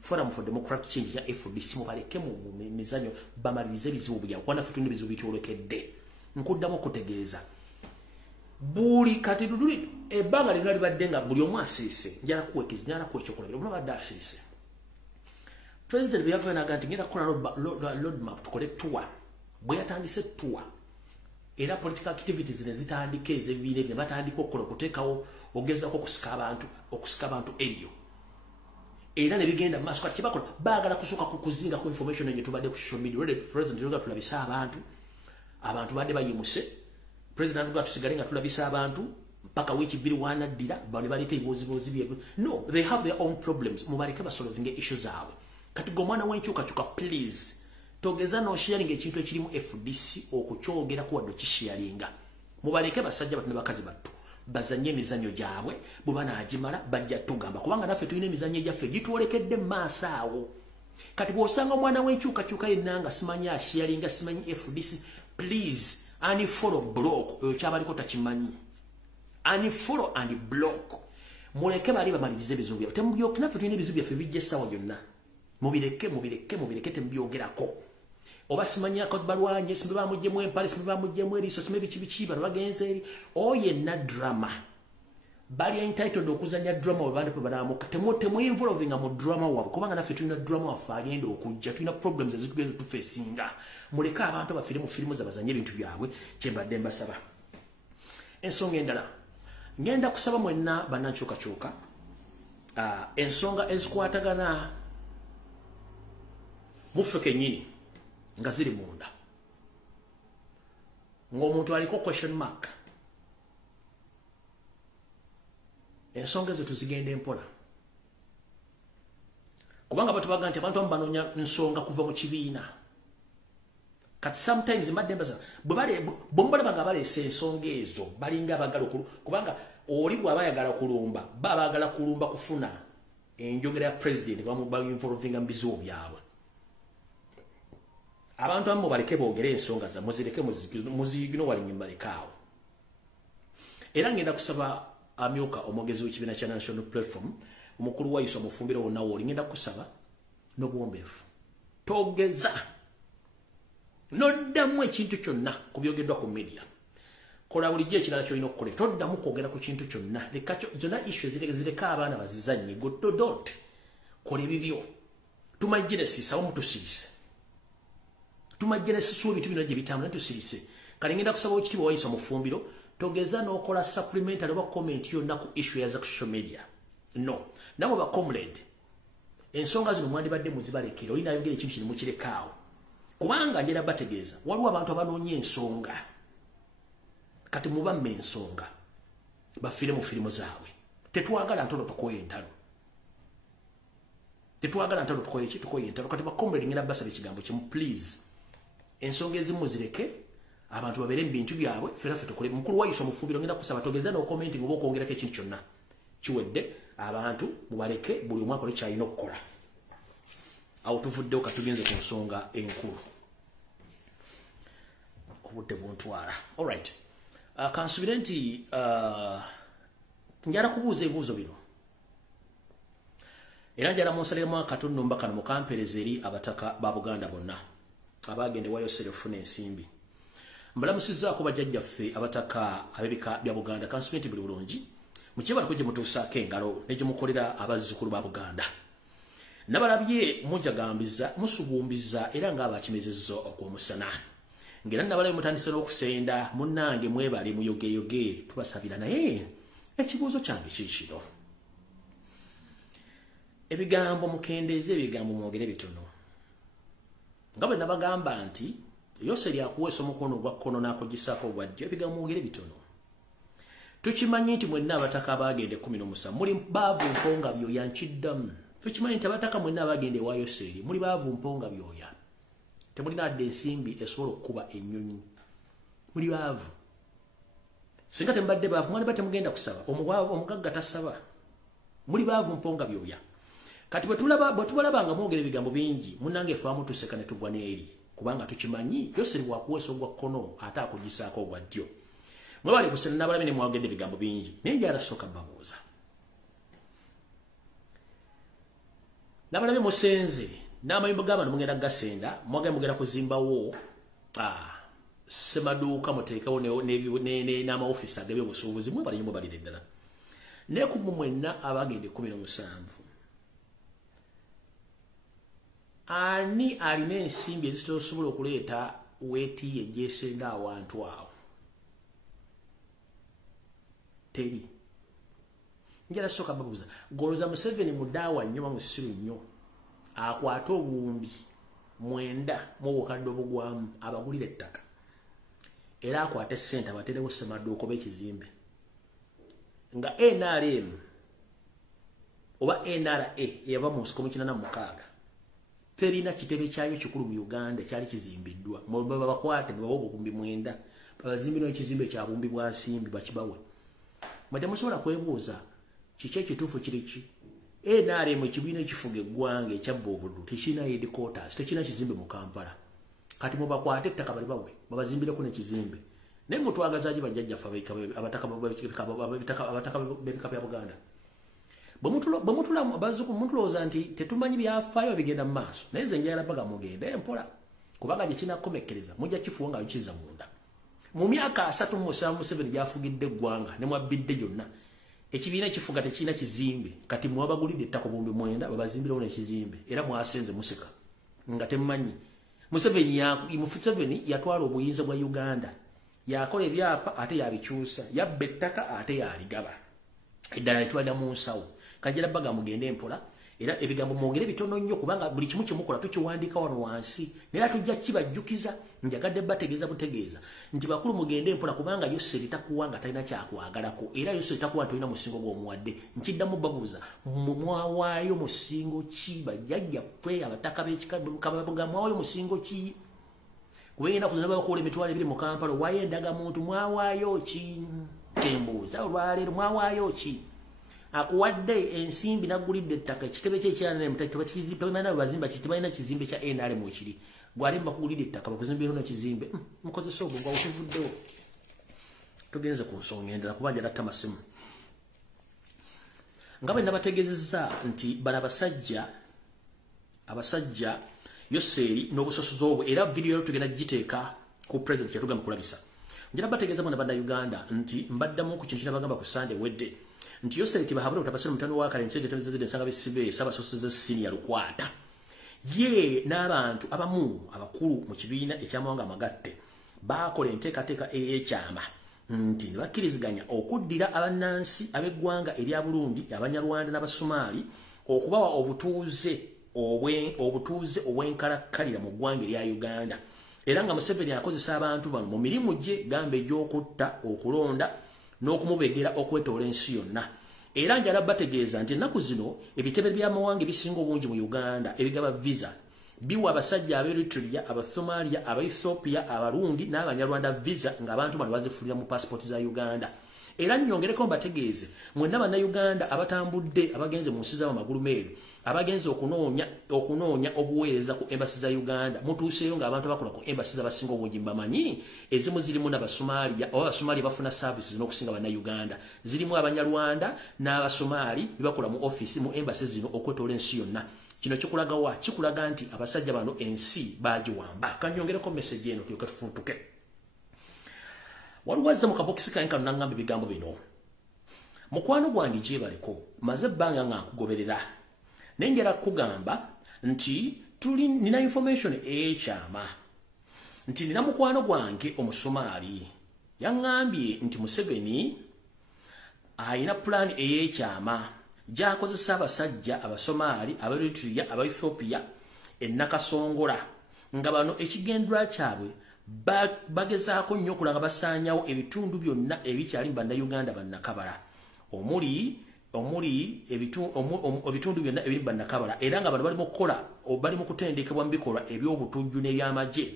Forum for Democratic Change ya FDC mubaleke mu mizanyo bamalirize bizibu bya kwana fituni bizibu bitolokedde nkuddamu kutegeeza buli kati duduli ebanga linali baddenga buli omwasise njala kuwekiza njala kwechokola bino badda asise President byavana aganti ngenda kola road map tukole tour bwe yatandise tour era political activities nezitandike ezebire bye batandika okukola kuteekawo ogezako okusika abantu eriyo era ne bigenda maso kati kibakola baagala kusuka kukuzinga ku information yenye tubadde ku social media already president yoga tulabisa abantu badde bayimuse president yoga tusigale nga tulabisa abantu mpaka wiki biri wanaddira bali balite ibozibozi bye no they have their own problems mubaleke basolving issues zawe kati gomwana wenchuka please togeza no sharing ekintu ekirimu FDC okukyogera ku waddo kisharinga mubaleke basajja batne bakazi battu bazanye emizanyo gyabwe bubana ajimala bajja tugamba kubanga naffe tulina emizanyo gyaffe gituolekedde maasawo kati bwosanga omwana w'enkyukakyuka yennanga simanyi asharinga simanyi FDC please unfollow block oyo kyabaliko takimanyi unfollow and block muleke bali bamalirize ebizibu byabwe temubyoke naffe tulina ebizibu byaffe bijja essawa yonna mubireke tembyogerako oba simanya ko balwanye simbe bamujjemu empale simbe bamujjemu eriso simbe bikibichi bano bagenze eri oye na drama bali entitled okuzanya drama wabande pe banamuka temu involving mu drama wabo kubanga naffe tulina drama wafa agenda okujja tulina problems ezitugenda tufacinga muleka abantu bafire mu filimu zabazanye ebintu byabwe kyembadde mbasaba ensonga endala ngenda kusaba mwenna banankyukakyuka ensonga ezikwatagana muffe kenyini nga ziri munda ng'omuntu aliko question mark ensonga ezo tuzigenda empola kubanga batubaga nti abantu banonya nsonga kuva mu kibiina kati sometimes mbadde mbaza bwe banga baleese ensonga ezo balinga abagala kubanga oli bw'aba ayagala kulumba baba agala kulumba kufuna enjogera ya president bamubainvolvinga mu bizibu byabwe abantu amu baleke boogere ensonga za muzireke muzigino walingi mbalekaawo era ngenda kusaba amyuka omwogezi w'ekibiina kya National Platform omukulu wa Yusa Mufumbire wonna woli ngenda kusaba n'obuwombeefu togeza noddamu ekintu kyonna ku byogeddwa ku media kola bulijjo ekirala kyolina okukola toddamu kwogera ku kintu kyonna zonna issue zireka abaana bazizannye don't kola ebibyo tumajjire siisa omutusiise tumajjene sisu ebintu bino gye bitambula tusirise kale ngenda kusaba ekitibwa Yusa Mufumbiro togeza n'okola supplementary oba comment yonna ku issue ya social media no nabo ba comrade ensonga zino mwandibadde muzibalekera olina ayogera ekintu kiri mukirekaawo kubanga njera bategeeza waliwo abantu abanoonya ensonga kati mubamme ensonga bafire mu firimu zaabwe tetwagala ntono tukoye entalo tukoye entalo kati ba comrade ngenda basaba ekigambo kimu please ensonga ezimu zireke abantu babere mu bintu byabwe ffe tukole mukulu wa Yusa Mufumbiro ngenda kusaba togeza no comment ngoba okwongerako ekintu kyonna kiwedde abantu mubaleke buli omwaka oli kyalina okukola awo tuvuddewo katugenze ku nsonga enkulu obudde buntwala alright kansubire nti njala kubuuza ebibuuzo bino era njala munsaliremu akatundu mbakano mukampereza eri abataka ba Buganda bonna abagende wayosere ofuna ensimbi mbalamusizaako bajjajjaffe abataka abebika bya Buganda kansubire buli bulungi mukyebala kujja mutuusaako engalo negye mukolera abazzukulu ba Buganda nabalabye mujagambiza musubumbiza era ng'abakimezezzo okwomusana ngera nabalabe mutandise n'okusenda munnange mwebale muyogeyoge tubasabira naye ekibuuzo kyange kikiro ebigambo mukendeeze ebigambo mwogere bitono nga bwe nabagamba nti Yoseri akuweesa omukono gwa kkono n'akugisaako ogwa ddyo ebigambo mwogere bitono tukimanyi nti mwenna abataka abagende 17 muli baavu mponga byoya nkiddamu tukimanyi nti abataka mwenna abagende ewa Yoseri muli baavu mponga byoya temulina adde ensimbi esobola okukuba ennyonyi muli baavu singa tembadde baavu mwali batemugenda kusaba omugagga tasaba muli baavu mponga byoya kati bwe tubalaba nga mwogera ebigambo bingi munnange efaamu tuseka ne tugwa n'eri kubanga tukimanyi Yoseri bwakuweesa ogwa kkono ate akugisaako ogwa ddyo mwebale kusena n'abalabe ne mwagedde ebigambo bingi naye njagala sooka babuuza n'abalabe musenze n'amayumba g'abantu mugenda gasenda mugenda kuzimbawo semaduuka muteekawo n'amaofisi ag'ebyobusuubuzi mwebale nnyo mwebalire ddala naye ku mwenna abagende 17 ani alina ensimbi ezitosobola okuleeta weeti egyesenda awantu awo teri njala soka babuza goloza Museveni mudawa nnyo musiru nnyo akwata obuwumbi 9 mu bukadde obugwamu abagulire ettaka era akwate ssente abaterewo semaduuko b'ekizimbe nga NRM oba NRA yava mu nsiko mu 86 terina kitebe kyayo kikulu mu Uganda kyali kizimbiddwa baba bakwate baba obukumbi 9 bazimbira ekizimbe kya bumbi bwa simbi bakibawe mwete musobola kwebuuza kiki ekituufu kiriki NRM ekibiina ekifuga eggwanga ekyabba obululu tekirina headquarters tekirina kizimbe mu Kampala kati mubakwate ettaka bali bawe babazimbireko n'ekizimbe naye mutwagazaji bajjajjaffe abataka b'ebika bya Buganda bamutulooza nti tetumanyi byafaayo bigenda mu maaso naye nze njagala baga mugende empola kubanga gye kinakomekkereza mujja kifuwa nga lukiza munda mu myaka 37 Museveni gyafugidde eggwanga ne mwabbidde gyonna ekibiina ekifuga tekirina kizimbe kati mwabagulidde ettaka bumbi 9 babazimbirewo n'ekizimbe era mwasenze museka nga temumanyi Museveni yatwala obuyinza bwa Uganda yakola ebyapa ate yabikyusa yabba ettaka ate yaligaba eddala etwalira mu nsawo kajira baga mugende empola era ebigambo mwogere bitono nnyo kubanga buli kimu kimukola tukiwandika wano wansi era tujja kibajjukiza njagadde bategeeza butegeeza nti bakulu mugende empola kubanga Yoseri takuwanga talina kyakwagalako era Yoseri takuwa tolina musingo gw'omuwadde nkiddamu babuuza mwawaayo musingo ki bajjajjaffe abataka b'ekikabuga mwawaayo musingo ki kubagenda kuzina bakola emitwalo 2 mu Kampala waayo endagamuntu mwawaayo ki tembuuza olwaleero mwawaayo ki akuwadde ensimbi nagulidde ettaka kitebe kye kyana mutatu bakizimba bazimba kitibalina kizimbe kya NRM kiri gwali mbakugulidde ettaka bakuzimbira no kizimbe mukozesa obwo gwa utuvuddewo tugenze ku nsonga endala kubanja latta masimu ngabe nabategezeza nti bana abasajja Yoseri n'obusosozo obwo era video tugenda giteeka ku president yatugamba kulabisa njira bategeza mwana banda Uganda nti mbaddamu ku kintu kinabagamba ku Sunday wedde nti Yoseri tibahabula utabasira mutano wa kale nsente tezeze nsanga bisibe saba sosoze senior lukwata ye n'abantu abamu abakulu mu kibiina ekyamawanga amagatte bakola enteekateeka ey'ekyama nti ne bakkiriziganya okuddira abannansi ab'eggwanga erya Burundi Abanyarwanda n'Abasomali okubawa obutuuze obwenkalakkalira mu ggwanga erya Uganda era nga Museveni akozesa abantu bano mu mirimu gye gambe egy'okutta okulonda n'okumubegera okwetoola ensi yonna era njala bategeeza nti ennaku zino ebitebe by'amawanga ebisinga obungi mu Uganda ebigaba visa biwa abasajja ab'Eritrea Abasomalia Abaethiopia Abarundi n'Abanyarwanda visa ng'abantu bano bazifulira mu passport za Uganda era nnyongereko mbategeeze mwenna bannayuganda abatambudde abagenze mu nsi z'amagulu meeru abagenze okunoonya obuweereza ku embassy za Uganda mutuuseeyo ng'abantu bakola ku embassy z'abasinga obungi mbamanyi ezimu zirimu n'Abasomalia oba Abasomalia bafuna services n'okusinga bannayuganda zirimu Abanyarwanda n'Abasomali bakola mu office mu embassy zino okwetoola ensi yonna kino kikulaga wa kikulaga nti abasajja bano ensi bagiwamba kanyongereko message eno tulyoke tufuntuke waliwaza mu kabokisi kanka nangamba ebigambo bino mukwano gwange gyebaleko maze ebbanga nga nkugoberera nenjala kugamba nti nina information ekyama nti nina mukwano gwange Omusomaali yaŋŋambye nti Museveni ayina plan ey'ekyama gy'akozesa abasajja Abasomaali Abaeritrea Abaethiopia ennakasongola nga bano ekigendwa kyabwe bagezaako nnyo okulanga basaanyawo ebitundu byonna ebikyali mu bannayuganda bannakabala omuli ebitundu byonna ebiri mu bannakabala era nga bano bali mu kutendekebwa mu bikolwa eby'obutujju n'ebyamagye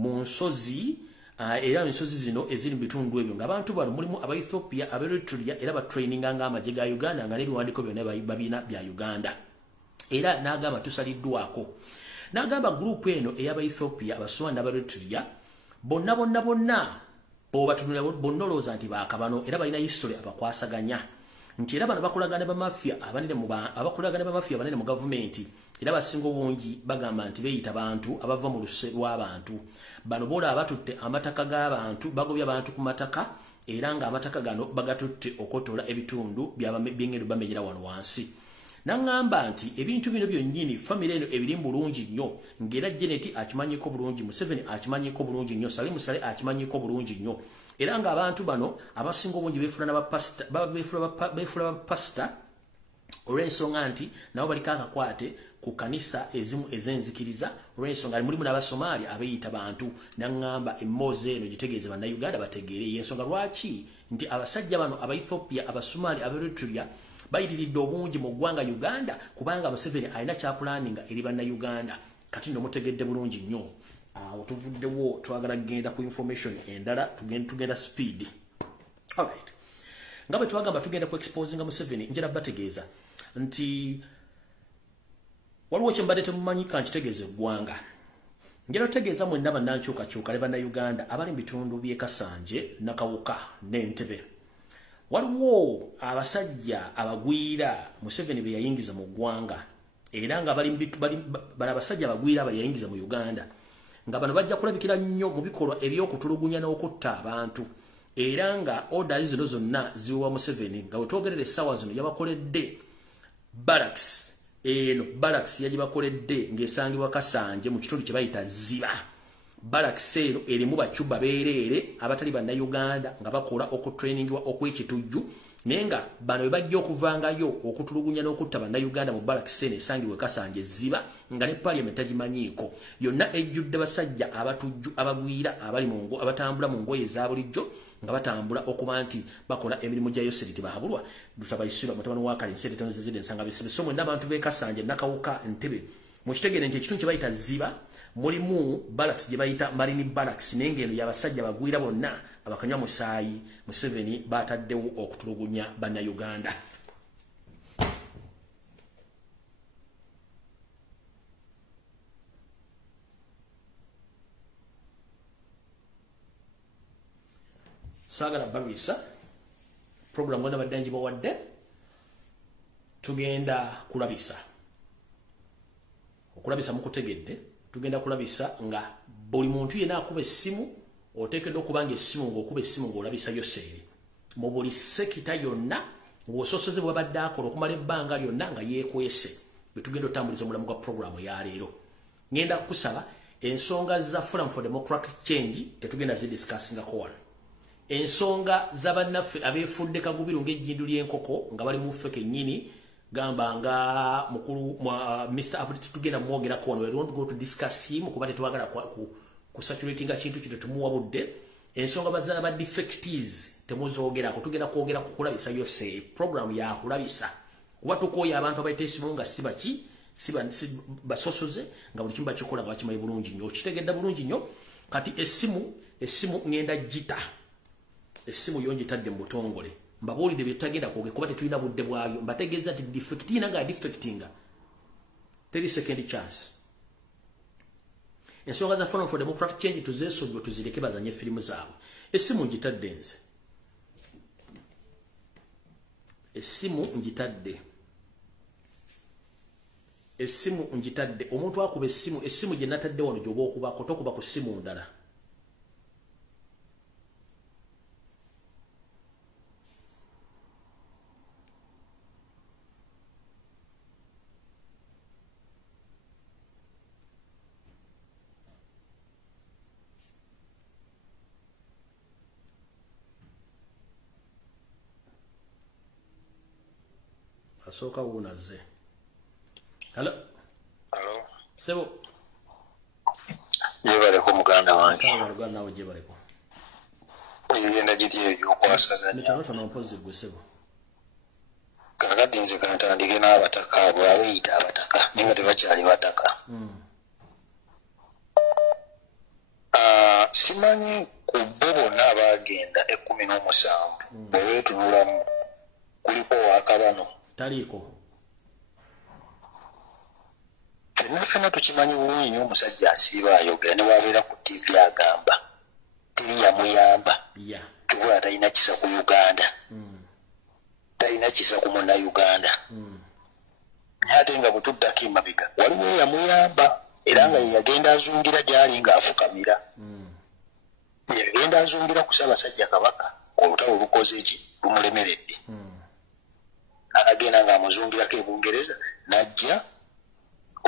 mu nsozi era ensozi zino eziri mu bitundu ebyo ng'abantu bano mulimu Abaethiopia Abaeritrea era batraininga ng'amagye ga Uganda nga n'ebiwandiiko byonna babiina bya Uganda era n'agamba tusaliddwako n'agamba gurupu eno ey'Abaethiopia Abasomaali n'Abaeritrea bonna Oba tunula bonnoloza nti bakabano era balina history abakwasaganya. Nti era bano bakolagana ba mafia abanene mu abakolagana ba mafia abanene mu government era basingo bungi bagamba nti beeyita bantu abava mu luse lw'abantu. Bano bola abatutte amataka g'abantu bagobya abantu ku mataka era nga amataka gano bagatutte okotola ebitundu by'engendo bamenyera wano wansi. Nangamba nti ebintu bino byonnyini family eno ebiri bulungi nnyo ngera Janet akimanyiko bulungi, Museveni akimanyiko bulungi nnyo, Salim Sale akimanyiko bulungi nnyo. Era nga abantu bano abasinga obungi beefula n'abapasita beefula bapasita olw'ensonga nti nabo baliko akakwate ku kanisa ezimu ezenzikiriza olw'ensonga mulimu n'Abasomalia abeeyita bantu. Nangamba emmoozi eno gitegeeze bannayuganda bategeere y'ensonga lwaki nti abasajja bano Abaethiopia, Abasomalia, Aberitrea bayitiridde obungi mu ggwanga Uganda kubanga Museveni alina kyapulaninga eri bannayuganda. Kati nno mutegedde bulungi nnyo. Awo tuvuddewo twagala kugenda ku information endala tugenda speed. Alright. Nga bwe twagamba tugenda ku exposing Museveni njera bategeeza nti waliwo kye mbadde temumanyika nkitegeeza eggwanga. Njera tutegeeza mwenna bannankyukakyuka ne bannayuganda abali mu bitundu by'e Kasanje, Nakawuka n'Entebbe. Waliwo abasajja abagwira Museveni be yayingiza mu ggwanga era nga bali abasajja abagwira abayayingiza mu Uganda nga bano bajja kulabikira nnyo mu bikolwa eby'okutulugunya n'okutta abantu era nga orders zino zonna ziwa Museveni nga wetwogerera essaawa zino yabakoledde barracks barracks yagibakoledde ng'esangibwa Kasanje mu kitundu kye bayita Ziba. Barracks eno erimu bacuba beerere abatali bannayuganda nga bakola okutrainingibwa okw'ekitujju naye nga bano bwe bajja okuvangayo okutulugunya n'okutta bannayuganda mu barracks eno esangibwa Kasanje Ziba nga ne parliament tagimanyiiko. Yonna ejjudde basajja abatujju abagwira abali mu ngo abatambula mu ngoye eza bulijjo nga batambula okuba nti bakola emirimu gya Yoseri bahabulwa Dutabayisirwa mutabani wa Kale nsente tono zizide nsanga bisibe so mwenda abantu b'e Kasanje, Nakawuka, Entebbe mukitegere nti ekitundu kye bayita Ziba mulimu barracks gye bayita Marine Barracks n'engendo y'abasajja bagwira bonna abakanywa musaayi Museveni bataddewo okutulugunya bannayuganda. Saagala barisa program wonna baddanji bawadde tugenda kulabisa okulabisa mukutegedde tugenda kulabisa nga buli muntu yena akuba essimu oteekeddwa okubanga essimu ng'okuba essimu ng'olabisa Yoseri mu buli sekita yonna ng'ososoze bwabadde akola okumala ebbanga lyonna nga yeekwese bwe tugenda otambuliza omulamu gwa programu ya leero. Ngenda kusaba ensonga za Forum for Democratic Change tetugenda zidiscussingako wano. Ensonga za bannaffe abeefudde kagubiru ng'ejjindu ly'enkoko nga bali mu ffe kennyini gamba nga mukulu Mr. Abdul tugenda mwogerako wano. We don't go to discuss him kuba tetwagala ku saturating kintu kito tumuwa budde. Ensonga bazana ba defectees temuzoogerako tugenda kwogera ku kulabisa Yose program ya kulabisa kuba tukooya abantu abayitesimu nga siba basosoze nga buli kimu bakikola nga bakimanyi bulungi nnyo kitegedde bulungi nnyo. Kati essimu ngenda gita essimu yongitadde mu butongole mbabuulidde bye tutagenda kwogera kuba tetulina budde bwabyo mbategeeza nti defectina nga defectinga teri second chance. Ensonga za Forum for Democratic Change tuzeesonyiwe tuzireke bazanye firimu zaabwe. Essimu ngitadde nze essimu ngitadde omuntu akuba essimu gye natadde wano gy'oba okubako tokuba ku ssimu ndala. Asoka unaze. Hello. Sebo. Yebale ko muganda wange. Kama nawe jebale ko. Yenda gitiye yokwasaganya. Mitanoto na mpozi gwe sebo. Kakati nze kantandike n'abataka abo abeyita abataka. Ninga tebakyali bataka. Simanyi ku bo bonna abagenda 17 bwe tunulamu kuliko wakabano. Taliko. Fena tukimanyi bulungi nnyo omusajja asiiba ayogera ne wabeera ku TV agamba. teri yamuyamba yeah tubula talina kisa ku Uganda talina kisa ku Munnayuganda ate nga butuddako emabega waliwo yamuyamba era nga yagenda azungira gyali ng'afukamira yagenda azungira ku Ssaabasajja Kabaka olutalo olukoze eki lumulemeredde agenda ng'amuzungirako e Bungereza n'ajja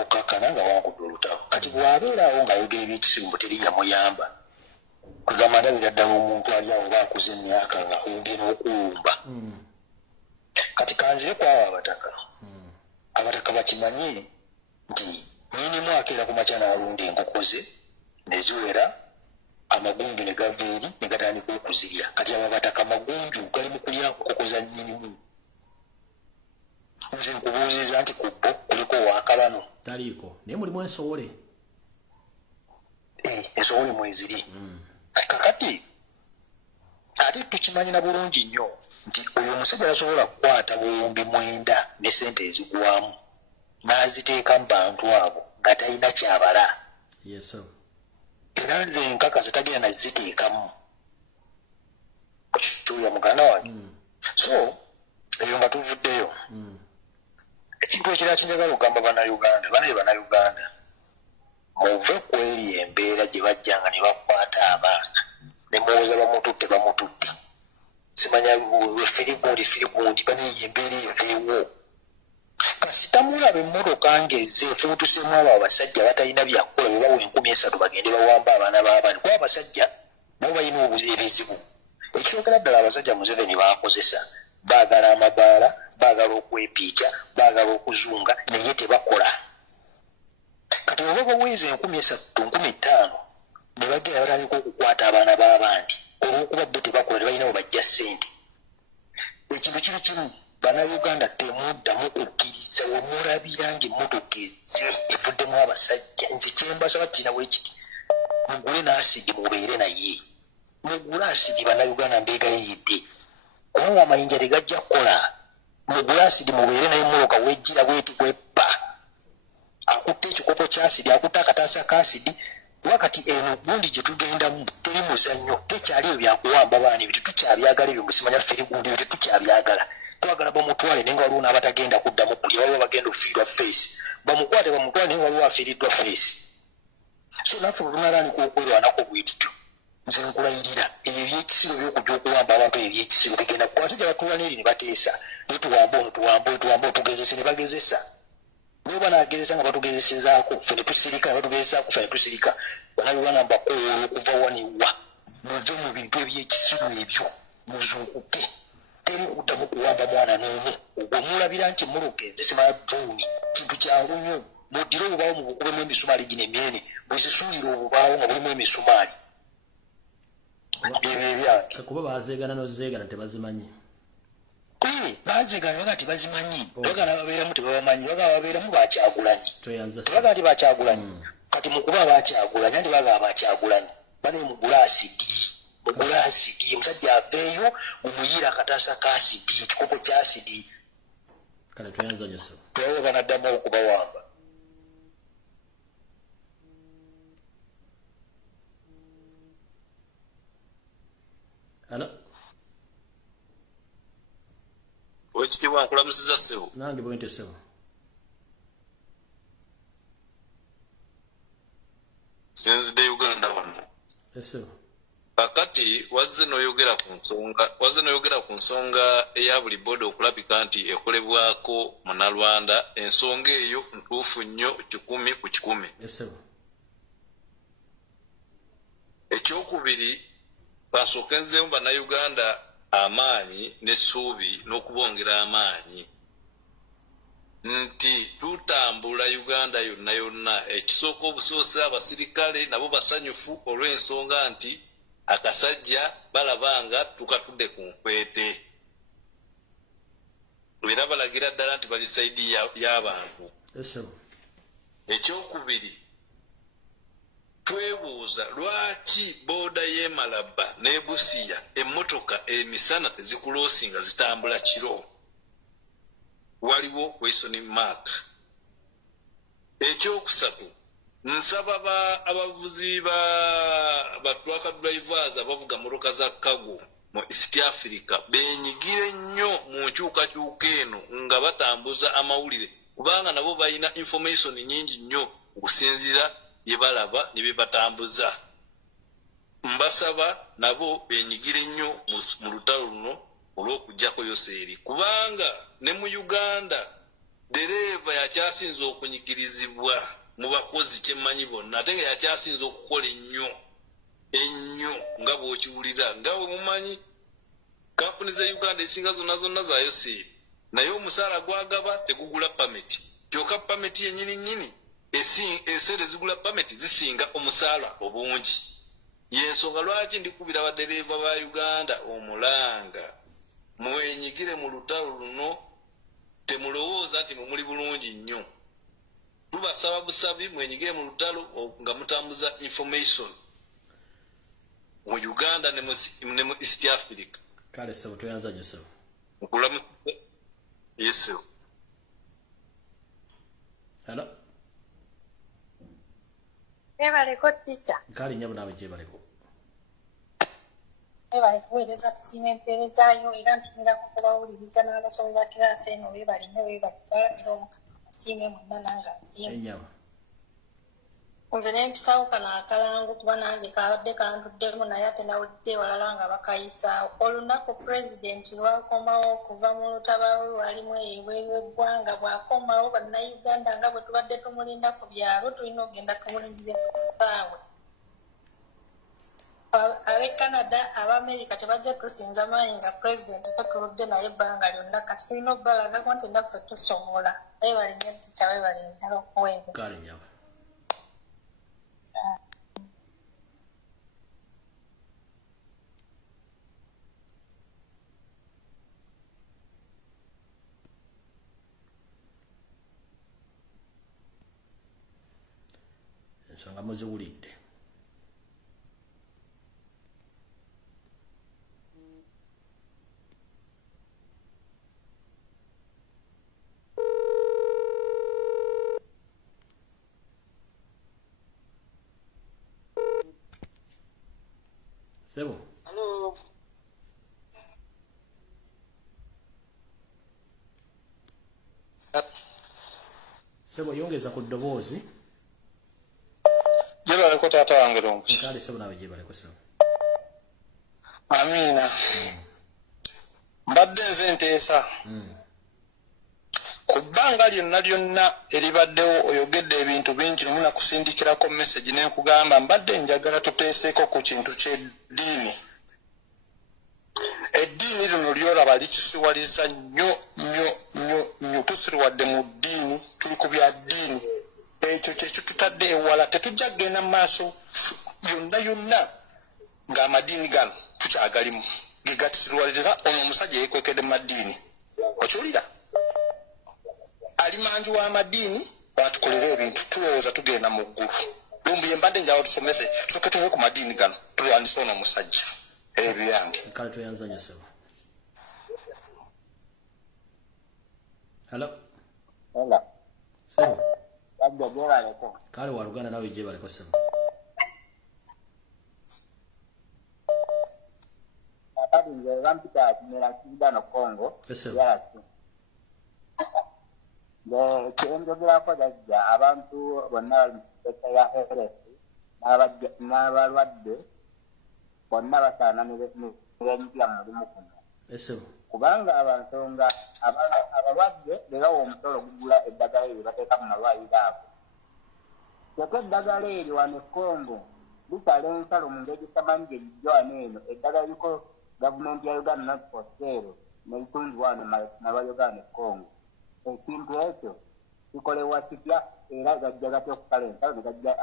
okkakkana nga wankudde olutalo kati bw'abeeraawo ng'ayogera ebyekisirimbu teri yamuyamba kugamba ndabira ddala omuntu ali awo baakuza emyaka nga yogera okuwumba kati kanzire kwawo abataka bakimanye nti nyinimu akeera ku makya n'alunda enkoko ze ne ziwera amagunju ne gava eri ne gatandika okuzirya kati abo abataka magunju gali mu kulya nkoko za nyinimu nze nkubuuziza nti ku bo kuliko waakabano taliiko naye mulimu ensowole ensowole mweziri kakati ate tukimanyira bulungi nnyo nti oyo omusajja yasobola kukwata buwumbi 9 ne sente ezigwamu n'aziteeka mu bantu abo nga talina kyabala era nze nkakasa tagenda naziteekamu kyuya muganda wange so eyo nga tuvuddeyo ekintu ekirala kinjagala okugamba bannayuganda muve ku eyo embeera gye bajjanga ne bakwata abaana ne muwoza bamututte simanya firigundi baniye embeera eyo ewo kasita mulaba emmotoka ng'ezze efuutusemu abo abasajja batalina byakukola bwe bawa 3,000 bagende bawamba abaana b'abaana kuba abasajja nabo balina ebizibu ekyokera ddala abasajja Museveni baakozesa baagala amabaala baagala okwepiica baagala okuzunga naye tebakola kati oba baweeza 3,000 5,000 ne bagenda batandika okukwata abaana b'abandi olw'okuba bo tebakola tebalina we bajja ssente ekintu kiri kimu Bannayuganda temuddamu kukkiriza we mulabira ng'emmotoka ezze evuddemu abasajja nze kyembasaba kirina weekiti mugule n'asidi mubeere naye mugule asidi Bannayuganda mbeegayidde kubanga amayinja tegajja kukola mugule asidi mubeere naye mmotoka wejjira bweti bweppa akutte ekikopo ky'asidi akutte akataasa k'asidi kuba kati eno gundi gye tugendamu teri muzannyo tekyaliyo byakuwamba baana ebyo tetukyabyagala ebyo musimanya feri gundi ebyo tetukyabyagala twagala bamutwale naye nga waliwo n'abatagenda kuddamu kulya waliwo bagenda okufiirwa face bamukwate bamutwale naye nga waliwo afiiriddwa face so naffe olunalaanika okwerwanako bwe tutyo nze nkulayirira ebyo ebyekisibo by'okujja okuwamba abantu ebyo ebyekisibo bigenda kubasajja batuula n'eri ne bateesa naye tuwamba ono tugezese ne bagezesa noba nagezesa nga batugezesezaako ffe ne tusirika batugezesako ffe ne tusirika Bannayuganda mbakoola okuva waniwa muve mu bintu ebyekisibo ebyo muzuukuke teri kuddamu kuwamba mwana n'omu ogwo mulabira nti muluka ezisima drone kintu kyangu nnyo muddire obubaawo mu bukubemu emisumaali gino emyene bwezisuulira obubaawo nga bulimu emisumaali ebyo ebyange kuba bazeegana nozeegana tebazimanyi bazeegana baga tebazimanyi bagana babeeramu tebabamanyi baga babeeramu bakyagulanyi tebaga nti bakyagulanyi kati mukuba bakyagulanyi andi baga bakyagulanyi bane mugula asidi omusajja aveeyo mumuyira akataasa ka asidi ekikopo kya asidi kale toyanza nyoso tebawe banaddamu okubawamba Oweekitiibwa nkulamusiza ssebo nange bwente ssebo sinzidde Uganda wano ssebo kakati wazze n'oyogera ku nsonga eya buli boda okulabika nti ekolebwako Munnalwanda ensonga eyo ntuufu nnyo 100 ekyokubiri basooka nzeemu Bannayuganda amaanyi n'essuubi n'okubongera amaanyi nti tutambula Uganda yonna ekisooka obusoose abasirikale nabo basanyufu olw'ensonga nti akasajja balabanga tukatudde ku nkwete era balagira ddala nti bali sayidi y'abantu ekyokubiri twebuuza lwaki booda y'e Malaba ne Busia emmotoka emisana tezikuloosinga zitambula kiro waliwo question mark ekyokusatu nsaba abavuzi ba truck drivers abavuga motoka za cargo mu East Africa benyigire nnyo mu nkyukakyuka eno nga batambuza amawulire kubanga nabo balina information nyingi nnyo okusinziira bye balaba ne bye batambuza. Mbasaba nabo benyigire nnyo mu lutalo luno olw'okuggyako Yoseeri kubanga ne mu Uganda dereva yakyasinza okunyigirizibwa mu bakozi kyemmanyi bonna ate nga yakyasinza okukola ennyo nga bw'okiwulira nga bwe mumanyi kampuni za Uganda esinga zonna za Yoseeri naye omusaala gwagaba tegugula pameti kyokka pameti yennyini eseera ezigula pameti zisinga omusaala obungi. Yensonga lwaki ndikubira badereva ba Uganda omulanga mwenyigire mu lutalo luno temulowooza nti muli bulungi nnyo. Tubasaba busabi mwenyigire mu lutalo nga mutambuza information mu Uganda ne mu East Africa. Kale sebo toyanza nyo sebo. Nkulamu yes. Hello. Ebaleko teacher. Kale nyabo nawe je baleko. Ebale kuweereza tusiima empeereza yo era ntumira kubawuliriza n'abasomi ba kiraasi eno beebali nnyo beebali ddala era omukama asiime mwenna nange asiime. Enyabo. Nze ne mpisaawo kano akalangu kuba nange kabadde kantuddemu naye ate nawulidde ewalala nga bakayisaawo. Olunaku pulezidenti lwakomawo okuva mu lutabaalo lwalimu ebweru eggwanga bw'akomawo bannayuganda nga bwe tubadde tumulinda ku byalo tulina okugenda tumulindire ku kisaawe. Abe Canada Abamerika tebajja tusinza maanyi nga pulezidenti ffe tuludde naye ebbanga lyonna kati tulina obbalagako nti naffe tusobola. Weebale nnyo ttica weebale ddala okuweereza. Kale nyabo. Ensonga muziwulidde. Sebo. Hello. Sebo yongeza ku ddoboozi. Jeba ko tata wange longi. Kale sebo nawe je baleko sebo. Amina. Mbadde nze nteesa. Ku bbanga lyonna eribaddewo oyogedde ebintu bingi muna kusindikirako message n'enkugamba mbadde njagala tuteeseeko ku kintu ky'eddiini. Eddiini lino lyolaba likisiwaliza nnyo tusirwadde mu ddiini tuli ku bya ddiini. Ekyo kyekyo tutadde ewala tetujja kgenda mu maaso yonna ng'amadiini gano tukyagalimu ge gatusirwaliriza ono omusajja yeekwekedde mu maddiini. Okiwulira? Ali manju w'amadiini batukolera ebintu tulowooza tugenda mu ggulu. Lumbi mbadde njagala tusomese tusooke tuve ku madiini gano tulwanise ono omusajja. Ebyo yange. Kale toyanza nyo sebo. Hello. Hello. Sebo. Wajja je baleko. Kale waluganda nawe je baleko sebo. Akati nze bampita kimera kidano Congo. Sebo. Yaki. Kyendyogerako jajja abantu bonna bali mu sekta ya health n'abalwadde bonna basaana ne benyigira mu mulimu guno. Sebo. Kubanga abansonga abalwadde bebawa omusolo gugula eddagala eryo bateeka mu malwaliro ago. Kyokka eddagala eryo wano Congo lisala ensalo mu ngeri tamanyi gye lijjo wano eno eddagala liko gavumenti ya Uganda not for sale nelitundibwa wano n'Abayuganda e Congo. Ekintu ekyo kikolebwa kitya era gajja gatya okusala ensalo ne gajja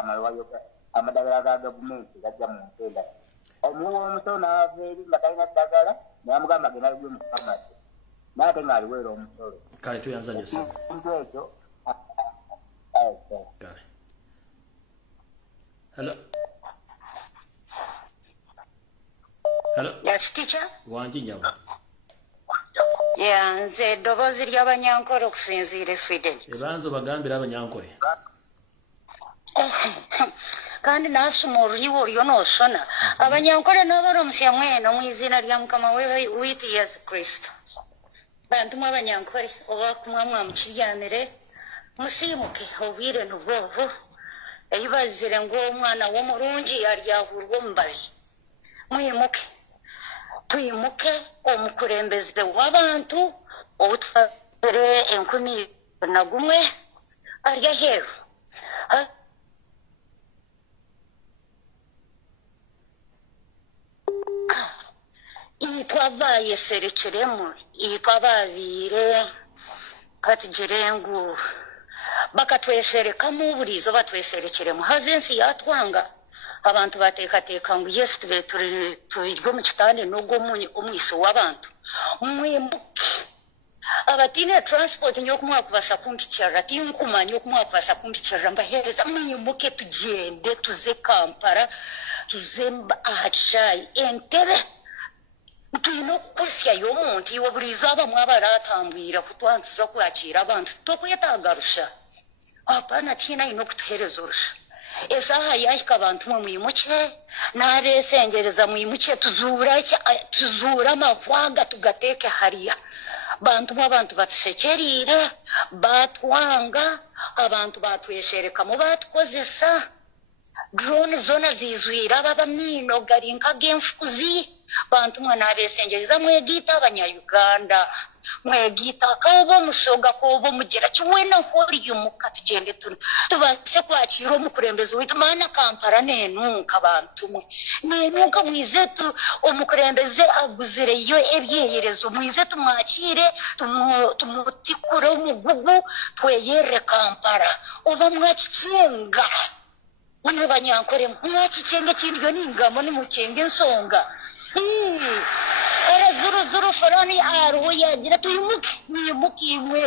amadagala ga gavumenti gajja mu nteera. Omuwa omusolo n'ava eri nga talina ddagala n'amugamba agenda ligwe mu famasi n'ate ng'aliweera omusolo. Kale tuyanza nyo sebo. Ekintu ekyo Kale. Hello. Hello. Yes, teacher. Wanji nyabo. Yeah, nze eddoboozi ly'Abanyankole okusinziira e Sweden. Ebanzo bagambira Abanyankole. kandi nasoma oluriwo olyo n'osona abanyankole n'abalomusya mweno mu izina lya mukama witu yesu kristo bantu mw'abanyankole oba kumwamwa mukiryamire musiimuke obwire nubwobo eyibazire ng'omwana w'omulungi alyahurwa omubabi mwimuke tuyimuke omukulembeze w'abantu obutwazire 11 ari aheru itwabaye serekeremu itwababire katigirengu bakatwesherekamu burizo batweserekeremu hazensi yatwanga abantu batekateka ngo yesu tube tubiryo mu kitande n'ubwo umwiso w'abantu mwimuke abatine transport nyo kumwakubasa kumpikira tinkumanya okumwakubasa kumpikira mbahereza mwimuke tugende tuze Kampala tuze ahachayi Entebbe tuyino kukwesya y'omuntu iwe burizo abamwe abaratambwira kutwantuza kwakira abantu tokwetagarusha apana tina ino kutuhereza urusha esaha yahika abantu mwimuke n'abesengereza mwimuke tuzura amahwaga tugateke hariya abantu batushekerire batwanga abantu batweshereka mu batkozesa drone zona zizwira baba mino garinka gemfukuzi bantu mwana abesengereza mwegita abanyayuganda mwegita kabo musoga kobo mugera kiwena hori yumuka tugende tubase kwakira omukurembezi witu mana Kampala nenunka abantu mwe nenunka mwizetu omukurembeze aguzire yo ebyeyerezo mwizetu mwakire tumutikure omugugu tweyere Kampala oba mwakicenga mwe banyankore mwakicenga kindiyo ningamo ni mukenge nsonga era zuru farani aruho yagira tuyimuke mwimuke imwe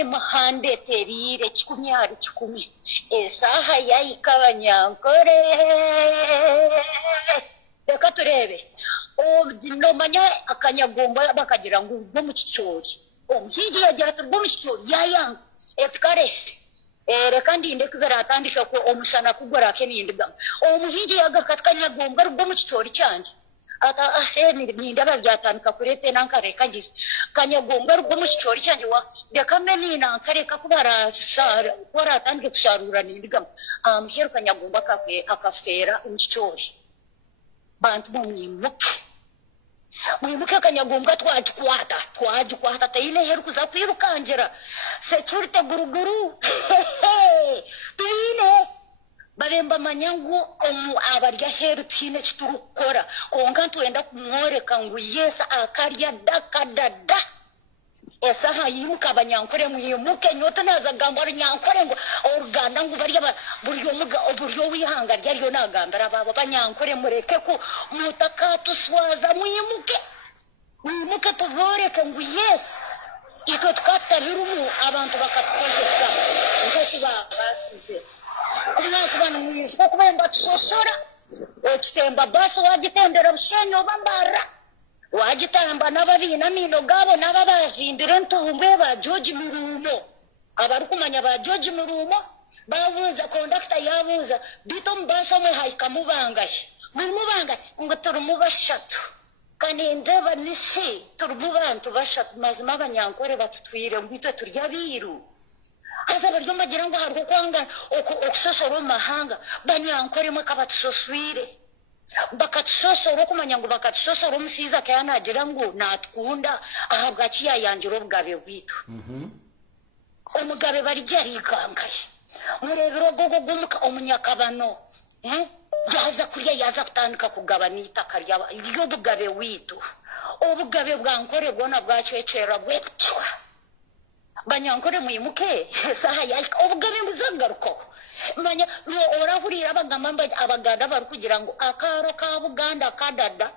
emahande terire 10 esaha yayika abanyankore reka turebe nomanya akanyagomba bakagira ngo ubwo mu kicori omuhigi yagira turwo mu kicori yayanga etkare reka ndinde kubera atandika ko omushana kugora kenindiga omuhigi yagakatkanyagomba rwo mu kicori cyanje ata ni ndaba byatanika kurete nankareka ngise kanyagomba rwo mu kicori cyanje wa reka meni nankareka kubara sara kora atandike tusharura nindiga amheru kanyagomba akafera umkicori bantu mwimuke kanyagomba twajukwata tayine heru kuza kwirukangera security guruguru tuyine babemba manyangu abarya heru tine kiturukora konka twenda kumworeka ngo yesa akarya dakadada esaha yimuka abanyankore mwimuke nyota naza gambara nyankore ngo oruganda ngo bari buryo wihanga ryaryo nagambara baba banyankore mureke ko mutaka tuswaza mwimuke tuvoreke ngo yesa ito tukatabirumu abantu bakatukozesa ngo tubasize umwana mwiza kubemba tusosora okitemba basi wagitendera bushenyo bambara wagitamba n'ababina mino gabo n'ababazimbire ntumbwe ba George Murumo abarukumanya ba George Murumo babuza conductor yabuza bito mbaso mwe haika mubangaye ngo turumubashatu kanendeba nisi turububantu bashatu mazima abanyankore batutwire ngwitwe turya biru aza baryo magira ngo harwo kwanga okusosoro mahanga banyankore mwe kabatusoswire bakatusosoro kumanya ngo bakatusosoro musiza kayana agira ngo natkunda ahabwa kiyayanjiro bwabe bwitu omugabe bari jari kangaye murebero gogo gumuka omunyakabano yaza kuriya yaza kutandika kugabana itaka ryo bugabe witu obugabe bwankore gona bwacwecera bwetwa banyankore mwimuke saha yalika obugabe muzagaruko manya orahurira abagamba abaganda bari kugira ngo akaro ka Buganda kadada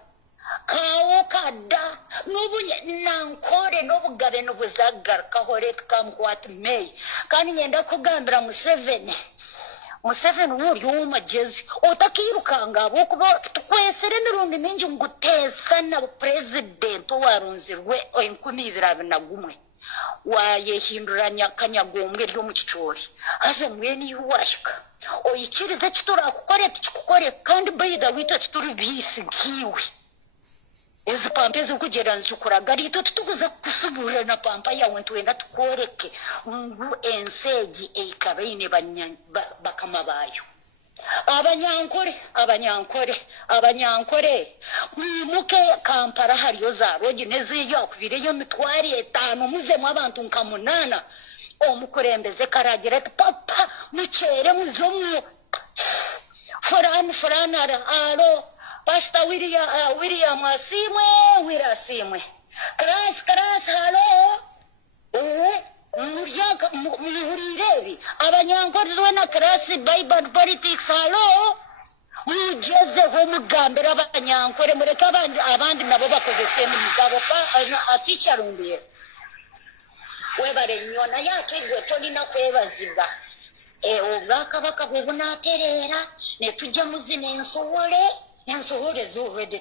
kawo kada nubunye nankore nobugabe nobuzagaruka hore tkamkwat May kandi nyenda kugambira Museveni wuri umagezi otakirukanga bokuba twesere nirundi minji ngutesa na president warunzirwe 2021 wayehinduranya kanyagombwe ryo mu kicori aze mweni yuwashika oyikirize kiturakukore tukikukore kandi bayida wita kituri bisigiwe ezi pampa ezikugera nzikuraga rito tutuguza kusubura na pampa yawe ntwenda tukoreke ngu enseji eikabeine bakama bayo abanyankore mwimuke Kampala hariyo za rogi neziyo akubireyo mitwari 5 muzemu abantu nkamunana omukurembeze karagira ati papa mucere muzomu Foranara alo Pastor William Asimwe Kras halo Murirebi abanyankore wena Kras Bible politics halo mujezeho mugambira abanyankore mureka abandi nabo bakoze semu muzabo pa aticyarumbiye webare nyona yakigwe tolina kwebaziga obwakabaka bwe bunaterera ne tujja muzina ensohole z'olwedde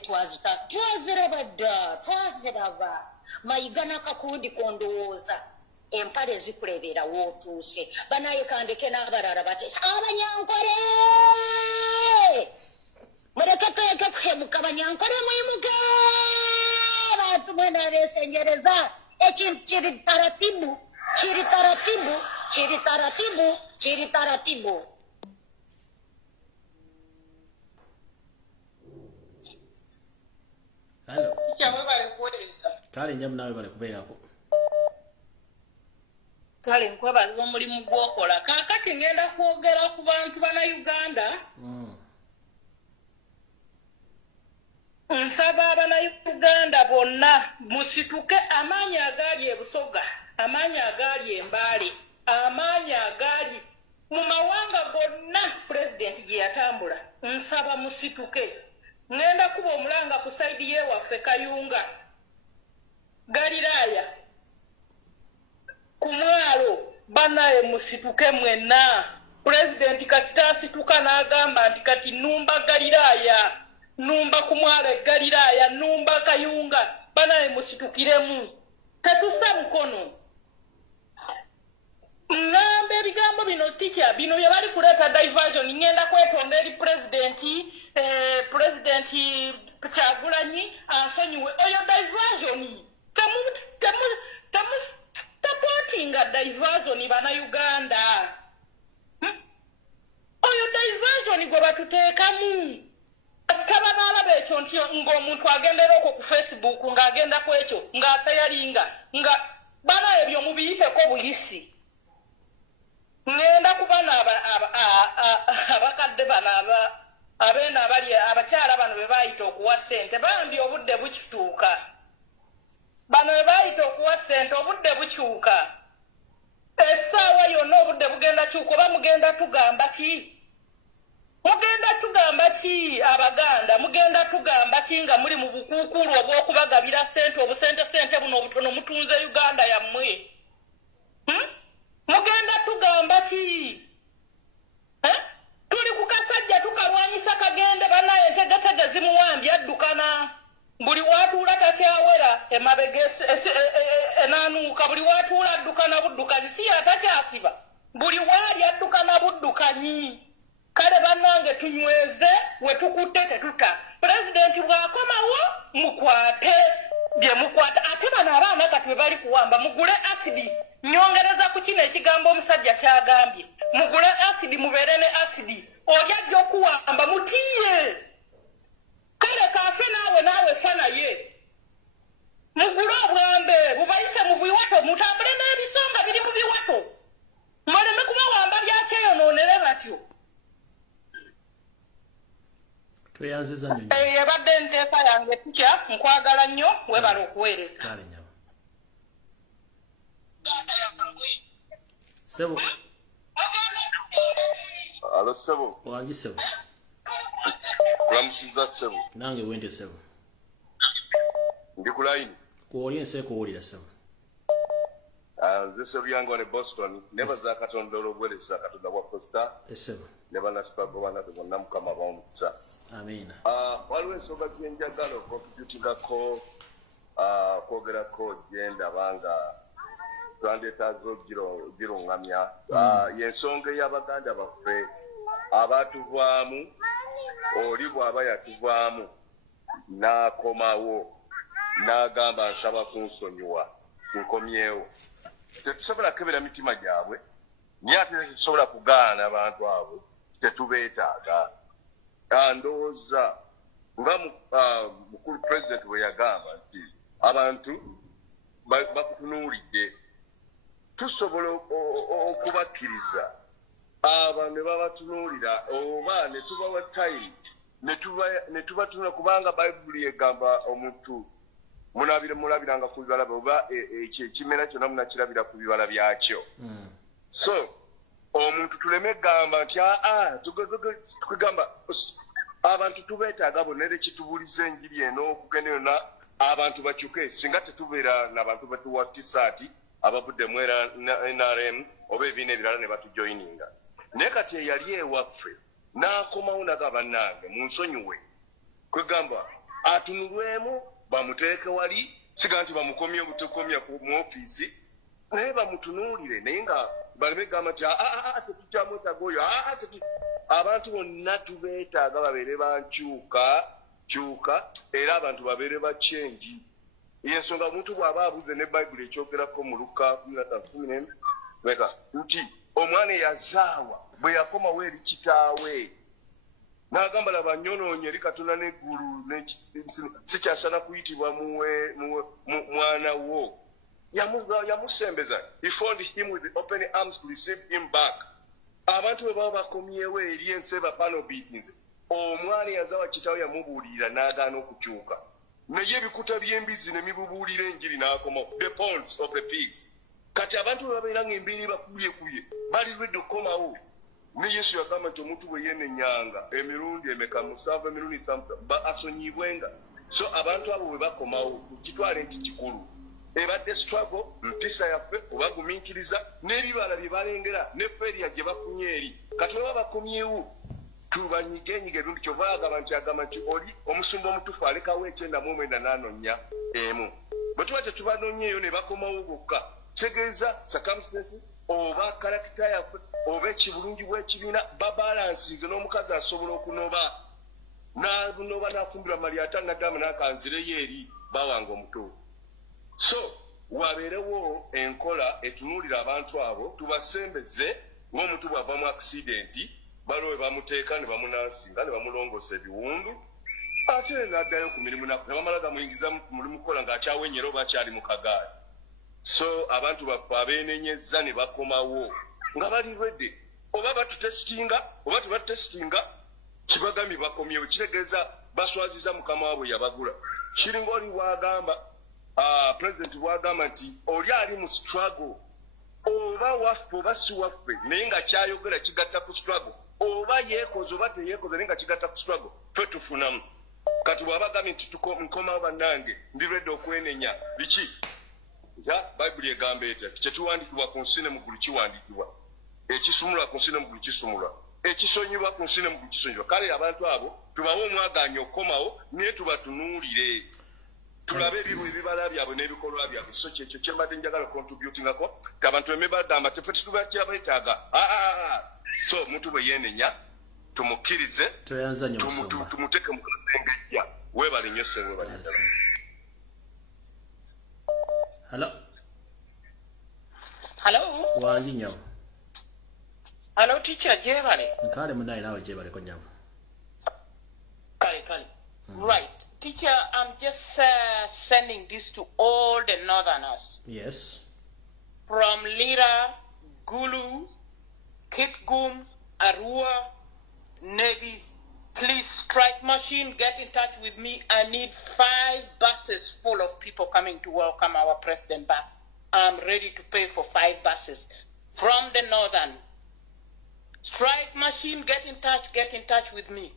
twaziraba mayiga n'akakundi kondowooza empale zikulebera wootuuse banaye kandeke n'abalala batesa abanyankore mureke teeke kuhemuka abanyankore mwimuke bantu mwena beesengereza ekintu kiri taratibu Hello. Kichawe bale kuweleza. Kale nyamu nawe bale kubeerako. Kale nkwe bali omulimu gwokola. Kakati ngenda kwogera ku bantu bana Uganda. Nsaba abana Uganda bonna musituke amaanyi agali ebusoga, amaanyi agali embale, amaanyi agali mu mawanga gonna president gye yatambula. Nsaba musituke. Ngenda kuba omulanga ku side ye waffe Kayunga Galilaya kumwalo banaye musituke mwenna. President kasita asituka n'agamba nti kati numba Galilaya, numba kumwalo Galilaya, numba Kayunga, banaye musitukiremu. Tetussa mukono. Ngambe ebigambo bino teacher bino bye bali kuleta diversion ngenda kwetonda eri president Kyagulanyi asonyiwe oyo diversion supportinga diversion bana Uganda oyo diversion gwe batuteekamu asikaba n'alaba ekyo nti ng'omuntu agendera okwo ku Facebook ng'agenda ku ekyo ng'aseyalinga nga bana ebyo mubiyiteko buyisi. Ngenda kubana abakadde bana abena abali abakyala bano be bayita okuwa ssente bambi obudde bukituuka. Bano be bayita okuwa ssente obudde bukyuka. Essaawa yonna obudde bugenda kyuka oba mugenda tugamba ki? Mugenda tugamba ki Abaganda? Mugenda tugamba ki nga muli mu bukuukulu obw'okubagabira ssente obusente buno obutono mutunze Uganda yammwe? Mugenda tugamba ki? Tuli ku kasajja tukalwanyisa kagende banaye entegetege zimuwambye addukana. Buli watuula takyawera emabega enaanuuka buli watuula addukana buddukanyi si atakyasiba. Buli waali addukana buddukanyi. Kale bannange tunyweze we tukutte tetuta. President bw'akomawo mukwate bye mukwata ate bano abaana kati bali kuwamba mugule asidi. Nyongereza ku kino ekigambo omusajja kyagambye. Mugule asidi mubeere ne asidi. Oli ajja okuwamba mutiye. Kale kafe naawe fana ye. Mugule obwambe bubayise mu biwato mutambule n'ebisonga biri mu biwato. Muleme kubawamba byakyeyonoonere batyo. Tweyanziza nnyo. Yabadde enteeka yange tutya nkwagala nnyo webala okuweereza. Kale nyamu. Sebo. Alo Sebo. Wangi Sebo. Kulamusiza Sebo. Nange wende Sebo. Ndi ku line. Kuwulira nse kuwulira Sebo. Nze Sebo yange wane Boston. Nebaza Katonda olw'obuweereza Katonda bwa Costa. Sebo. Ne bannasipago bannaffe bonna Mukama bawumutsa. Amina. Waliwo ensonga gye njagala okukontributingako kwogerako gye ndaba nga twandetaaze ogirungamya. Y'ensonga ey'Abaganda baffe abatuvaamu oli bw'aba yatuvaamu n'akomawo n'agamba nsaba kunsonyiwa nkomyewo tetusobola kebera mitima gyabwe naye ate tetusobola kugaana abantu abo tetubeetaaga ndowooza nga mukulu pulezidenti bwe yagamba nti abantu bakutunuulidde tusobola okubakkiriza abo ne babatunuulira oba ne tubawa time ne tubatunula kubanga bayibuli egamba omuntu mulabiranga ku bibala oba ekimera kyonna munakirabira ku bibala byakyo so omuntu tuleme gamba nti tukugamba abantu tubeetaaga bonna era ekitubuuliza enjiri eno okugenda yonna abantu bakyuke singa tetubeera n'abantu batuwa tisaati abavudde mu NRM oba ebiina ebirala ne batujoyininga naye kati eyali ewaffe n'akomawo naga bannange munsonyiwe kwegamba atunulwemu bamuteeke wali siga nti bamukomye obutukomya mu ofiisi naye bamutunuulire naye nga baleme gamba nti tetukyamwetaaga oyo abantu bonna tubeetaaga babeere bankyuka era abantu babeere bakyenji yensonga omuntu bw'aba abuze ne bayibuli ekyogerako mu Luka 10 nti omwana eyazaawa bwe yakomawo eri kitaawe n'agamba laba nyonoonye eri Katonda n'eggulu sikyasana kuyitibwa mwana wo yamusembeza he found him with open arms to receive him back abantu bwe baba bakomyewo eri ensi bapano beatings omwana eyazaawa kitaawe yamubuulirira n'agaana okukyuka naye ebikuta by'embizzi ne mibubuulira enjiri n'akomawo the ponds of the pigs kati abantu bwe babeera ng'embeera bakubyekubye bali lwedde okukomawo ne Yesu yagamba nti omuntu bwe yeenenyanga emirundi emeka 7 emirundi asonyibwenga so abantu abo bwe bakomawo kitwale nti kikulu ebadde struggle mpisa yaffe obagumiikiriza n'ebibala bye balengera ne feria gye bafunye eri kati bwe babakomyewo tubanyigenyiga ebirundi kyova agamba nti oli omusumba omutufu alekawo 9 n'anonya emu bwe tuba tetubanonyeeyo ne bakomawo bokka kitegeeza circumstances oba karakita yaffe oba ekibulungi bw'ekibiina babalansinze n'omukazi asobola okunoba n'afumbirwa malyata nagamba n'akanzireyo eri bawanga omuto so wabeerewo enkola etunuulira abantu abo tubasembeze ng'omuntu bw'ava mu akisidenti baliwe bamuteeka ne bamunansinga ne bamulongoosa ebiwundu ate n'addayo ku mirimu ne bamala gamuyingiza mu mulimu kukola ng'akyawenyera oba akyali mu kagaali so abantu baffe abeenenyezza ne bakomawo nga bali lwedde oba batutesitinga oba tebatutesitinga kibagambye bakomyewo kitegeeza baswaziza mukama waabwe yabagula kiringa oli bwagamba pulezidenti bwagamba nti oli ali mu struggle oba waffe oba si waffe naye nga kyayogera kigatta ku struggle oba yeekoze oba teyeekoze naye nga kigatta ku struggle ffe tufunamu kati bw'abagambye nti nkomawo bannange ndi lwedde okwenenya biki bayibuli egamba etya kyetuwandikibwa ku nsi ne mu ggulu kiwandikibwa ekisumulwa ku nsi ne mu ggulu kisumulwa ekisonyibwa ku nsi ne mu ggulu kisonyibwa kale abantu abo tubawe omwagaanya okukomawo naye tubatunuulire tulabe ebibala byabwe n'ebikolwa byabwe so kyekyo kyembadde njagala contributingako abantu beme bagamba tefe tetubakyabetaaga so omuntu bwe yeenenya tumukkirize tumuteeke mu kasengejja weebale nnyo ssenwe banyagala. Hello. Wanji nyawo. Hello teacher jebale. Nkale munayi nawe jebale ko nyawo. Kale. Right. Teacher, I'm just sending this to all the northerners. Yes. From Lira, Gulu, Kitgum, Arua, Negi. Please, Strike Machine, get in touch with me. I need 5 buses full of people coming to welcome our president back. I'm ready to pay for 5 buses from the northern. Strike Machine, get in touch with me.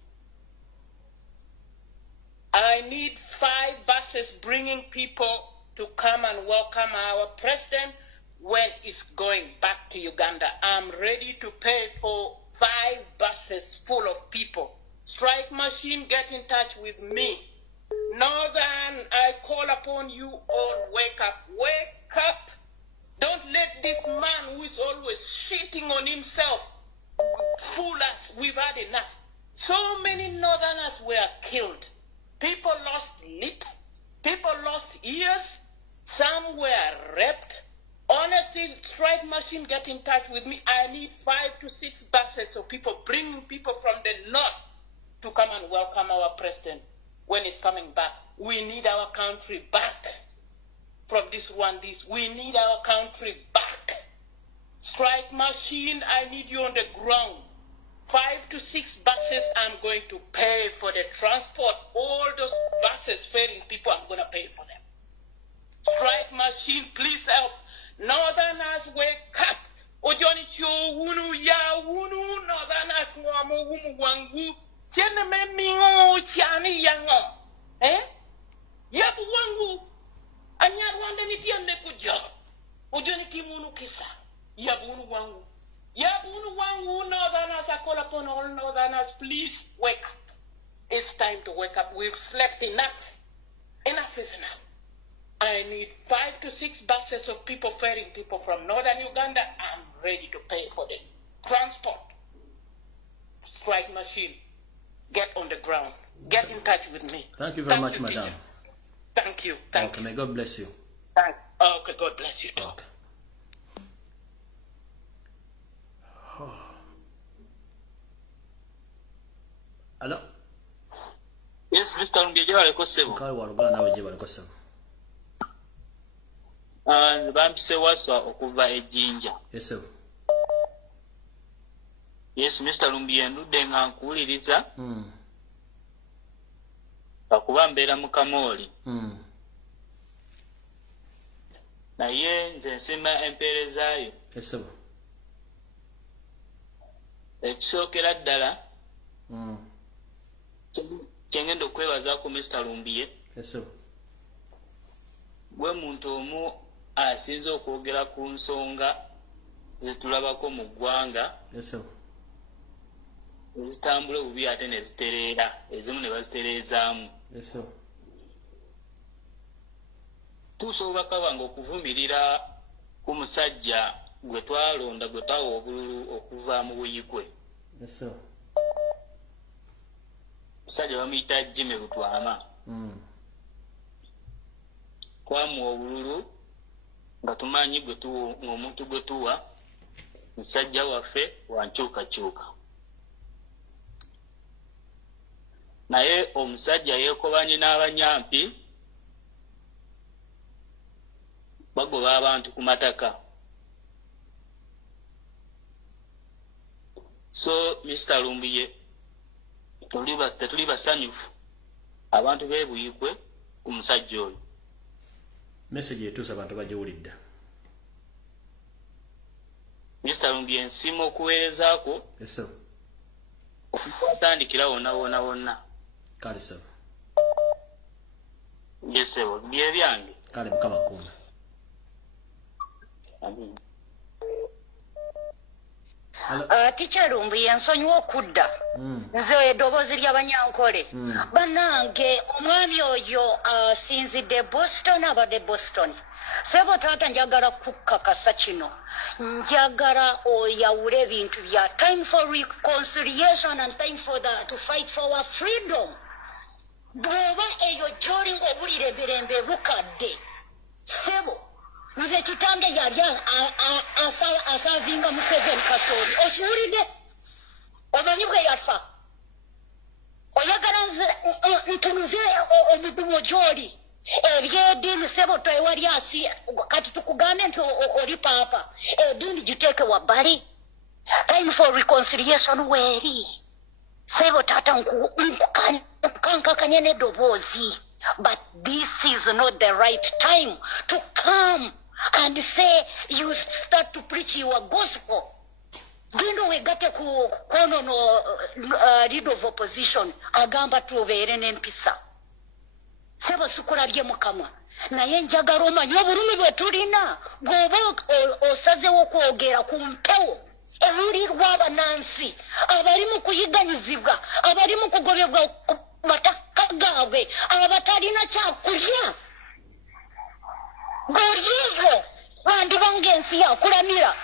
I need 5 buses bringing people to come and welcome our president when he's going back to Uganda. I'm ready to pay for 5 buses full of people. Strike Machine, get in touch with me. Northern, I call upon you all, wake up. Wake up! Don't let this man who is always shitting on himself fool us. We've had enough. So many northerners were killed. People lost lips. People lost ears. Some were raped. Honestly, Strike Machine, get in touch with me. I need 5 to 6 buses of people, bringing people from the north to come and welcome our president when he's coming back. We need our country back from this Rwandese. We need our country back. Strike Machine, I need you on the ground. 5 to 6 buses, I'm going to pay for the transport. All those buses ferrying people, I'm going to pay for them. Strike Machine, please help. Northerners, wake up. Ojoni cho wunu ya wunu. Northerners wamo wumu wangu. Tiene me mingo chani yango. Yabu wangu. Anya Rwanda ni tiende kujo. Ojoni timunu kisa. Yabu wunu wangu. Yabu wunu wangu. Northerners, I call upon all Northerners, please wake up. It's time to wake up. We've slept enough. Enough is enough. I need 5 to 6 buses of people ferrying people from northern Uganda. I'm ready to pay for the transport. Strike Machine, get on the ground. Get in touch with me. Thank you very much, madam. Teacher. Thank you. Thank you. May God bless you. Okay, God bless you too. Okay. Hello? Yes, Mr. Lumbiye waliko sebo. Kale walugana nawe je waliko sebo. Nze bampise waswa okuva ejjinja. Yes, sir. Yes, Mr. Lumbiye ndudde nga nkuwuliriza. Bakuba mbeera mu Kamooli. Naye nze nsimba empeerezaayo. Yes, sir. Ekisookera ddala. Kyengenda okwebazaako Mr. Lumbiye. Yes, sir. Gwe muntu omu asinze okwogera ku nsonga zetulabako mu ggwanga. Yes, sir. Ezitambula obubi ate ne zitereera, ezimu ne bazitereezaamu. Yes, sir. Tusobola kabanga okuvumirira ku musajja gwe twalonda gwe twawa obululu okuva mu buyigwe. Yes, sir. Musajja bamuyita Jimmy Lutwama. Twamuwa obululu nga tumanyi omuntu gwe tuwa musajja waffe wankyukakyuka. Naye omusajja yeekobanye n'abanyampi bagoba abantu ku mataka. So Mr. Lumbiye tetuli basanyufu abantu beebuyigwe ku musajja oyo. Message etuusa abantu bagiwulidde. Mr. Lumbiye nsiima okuweerezaako. Yes, sir. Okutandikira wonna. Kale, sir. Yes, sir. Bye byange. Kale Mukama kuuma. Amen. Teacher Lumbiye nsonyiwa okudda. Nze eddoboozi ly'Abanyankole. Bannange omwami oyo asinzidde Boston abadde Boston. Sebo taata njagala kukakasa kino. Njagala oyawule ebintu bya time for reconciliation and time for to fight for our freedom. Bw'oba eyo gy'oli ng'obulira emirembe bukadde. Sebo nze kitange yali asavinga Museveni Kasooli. Okiwulidde? Omanyi bwe yafa? Oyagala ntunuze omudumo gy'oli. Ebyeddiini Sebo tewali asi kati tukugambe nti oli paapa. Eddiini giteeke wabbali. Time for reconciliation weeri. Sebo taata nkukankakanye n'eddoboozi. But this is not the right time to come and say you start to preach your gospel. Gendo wegate ku kono no leader of opposition agamba tubeere n'empisa. Sebo sukulabye Mukama. Naye njagala omanyi obulumi bwe tulina bw'oba osazeewo okwogera ku mpewo ewulirwa abanansi abali mu kuyiganyizibwa abali mu kugobebwa ku mataka gaabwe abatalina kyakulya ng'olyeyo wandibanga ensi yakulamira.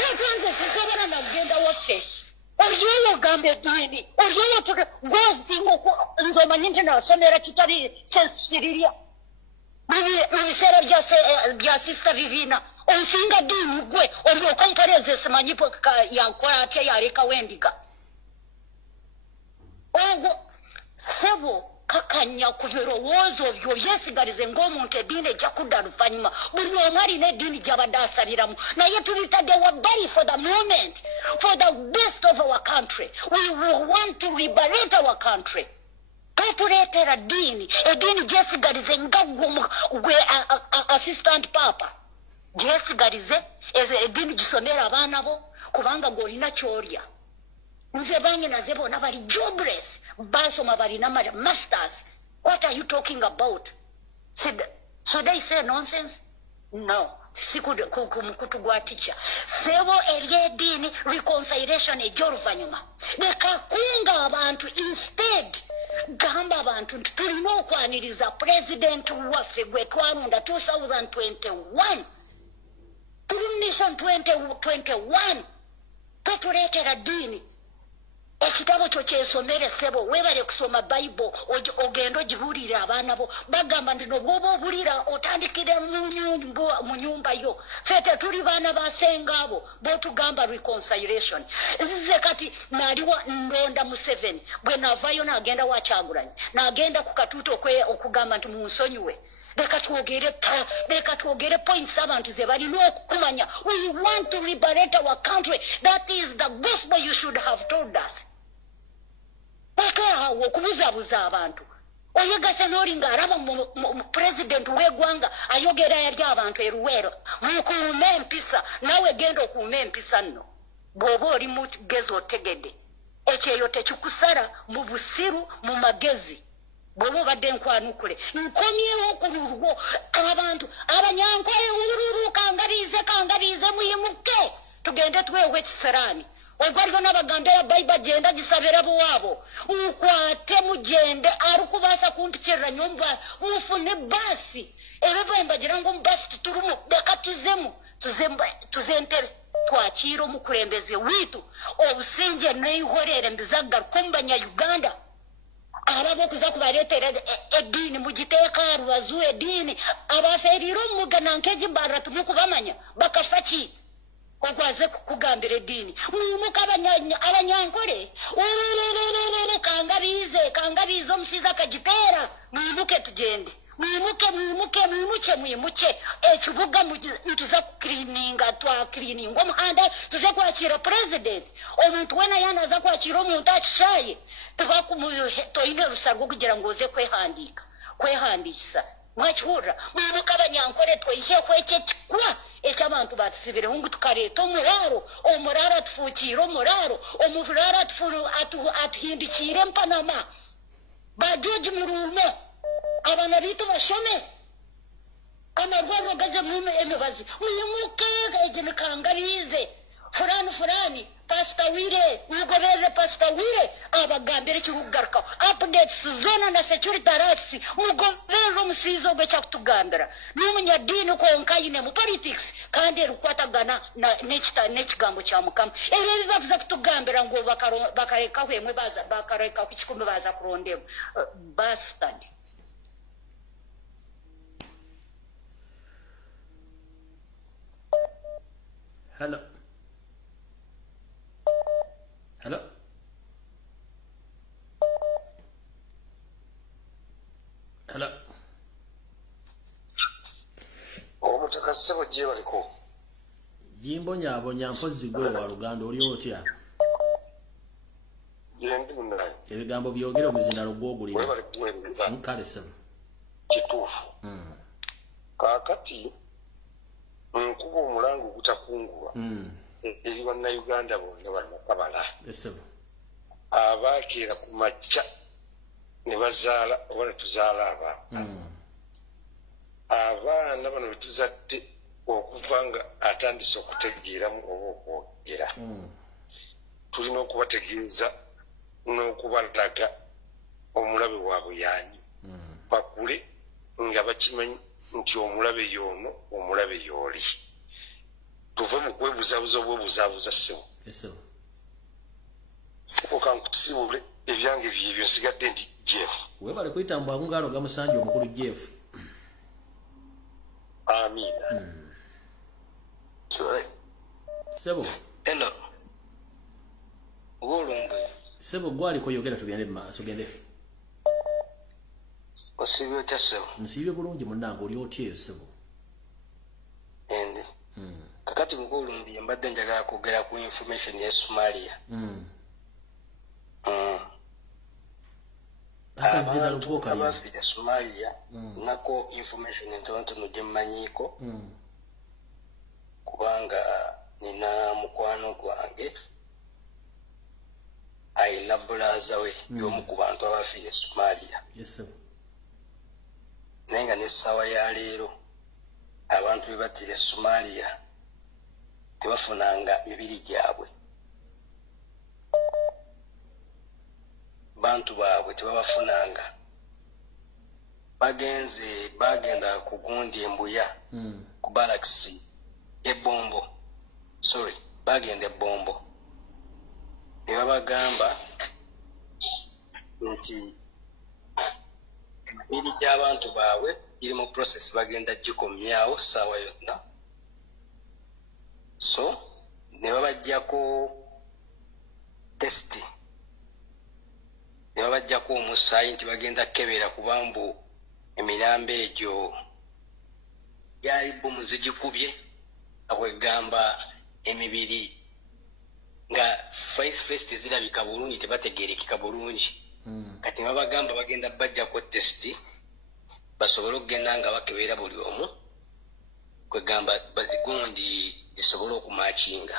Nze sisobola na kugenda waffe. Oliyo gambe dini. Oliyo tuke gwazingo nzomanyi nti nasomera kitali sensiriria. Bibiseera bya Sister Vivina. Onsinga dini gwe oliyo konferenze simanyipo yakola atya yareka wendiga. Ogo sebo kakanya ku birowoozo byo byesigalize ng'omuntu eddiini ejja kudda luvannyuma buli omu alina eddiini gy'abadde asabiramu naye tulitadde wabbali for the moment for the best of our country we want to liberate our country tuleetera eddiini gyesigalize nga gwe assistant papa gyesigalize eddiini gisomera abaana bo kubanga gw'olina ky'olya nze banyinaze bona bali jobless basoma balina masters. What are you talking about? Should they say nonsense? No. Sikutugwa teacher. Sebo eryedini reconciliation ejoluvanyuma. Nekakunga abantu instead gamba abantu tulina okwaniriza president waffe gwe twalonda 2021. Mission 2021. Tuleetera dini. Ekitabo kyo kyesomere sebo webale kusoma Bible ogendo gibuulira abaana bo bagamba ndino bwoba obulira otandikire mu nyumba yo fete tuli baana basenga abo bo tugamba reconciliation nzize kati naliwa ndonda mu 7 bwe navayo nagenda wa Kyagulanyi nagenda ku katuuto okugamba nti munsonyiwe leka twogere points abantu ze balina okumanya. We want to liberate our country. That is the gospel you should have told us. Awo okubuzabuza abantu oyegase n'oli ng'alaba mu president w'eggwanga ayogera yali abantu eruwero mukuume empisa nawe genda okuuma empisa nno bw'oba oli mugezi otegedde ekyeyo tekikusala mu busiru mu magezi bw'oba obadde nkwanukule nkomyewo ku lulwo abantu abanyankole ululu kangabize muyimuke tugende twewe ekiseraani ogwaliyo n'abaganda ya Bible agenda gisabira buwaabo mukwate mugende arukubasa kumpikirira nyumba mufune basi ebyo mbagira ngo mbasi tuturumu deka tuzentebe twakiro mukulembeze witu obusinje n'ihorere mbizagga kumbanya Uganda arabo kuza kubaletera edini mugiteeka rubazu edini abaferiro mugana nkeji baratu mukubamanya bakafachi okwaze kugambira edini mwimuka abanyankole kangabize omusiza kagitera mwimuke tugende mwimuke ekibuga ntuza kucleaninga twacleaninga omuhanda tuze kwakira president omuntu wena yanaza kwakira omuntu akishaye toyina rusa rwo kugira ngo uze kwehandikisa mwakihura mwimuka abanyankole twiheho ekyekikwa eky'abantu batusibireho ngu tukareeta omuraro atufuukire omuraro atuhindikire empanama bajoji murume abana bitu bashome amarwariro gaze mume emibazi mwimuke eginikangarize fulani Pastor Wire mugoberere Pastor Wire abagambire ekirugarukaho updates zona na security rights mugoberere omusiizo gwe kyakutugambira n'umunyadini konka yine mu politics kandi erukwatagana n'ekigambo kya Mukama ebyo bibavuza kutugambira ngo bakareka hwemwe bakareka ku kikumi baza kurondebwa bastard. Hello. omutakasebo gye baliko jimbonyabonya mpozi gwe wa Luganda oli otya yendi munayi ebigambo byogera omuzindalo gwogulira bali kuweereza nkalesa kituufu kaakati nkuba omulango ogutakungulwa eri bannayuganda bonna banakabala abakeera ku makya ne bazaala oba ne tuzaala abaana bano betuzadde okuva nga atandise okutegeeramu oba okwogera tulina okubategeeza n'okubalaga omulabe waabwe yaani bakule nga bakimanyi nti omulabe y'ono omulabe y'oli tuve mu kwebuzabuza obwebuzabuza ssebo sebo kankusibule ebyange byebyo nsigadde ndi Jeff webale kuyitambwa ngalo gamusanje omukulu Jeff amina sebo hello Wolumbe sebo gwali ko yogera tugende maaso gende osibyo tasebo nsibye bulungi munango oli otye sebo ende kakati Wolumbe mbadde njagala kwogera ku information ya Somalia abafite Somalia nako information ntono gye mmanyiko kubanga nina mukwano gwange ayina bulaza we y'omu ku bantu abafiire Somalia naye nga n'essaawa ya leero abantu be battire Somalia tebafunanga mibiri gyabwe bantu baabwe tebabafunanga bagenda ku gundi embuya ku balaksi ebombo bagenda ebombo ne babagamba nti emibiri gy'abantu baabwe iri mu process bagenda gikomyawo ssaawa yonna so ne babajjako testi ne babajjako omusaayi nti bagenda kebera kubambu emirambo egyo yali bomu zigikubye abwegamba emibiri nga first zirabika bulungi tebategerekeka bulungi kati babagamba bagenda bajjako testi basobole okugenda nga bakebera buli omu kwegamba gundi zisobole okumakinga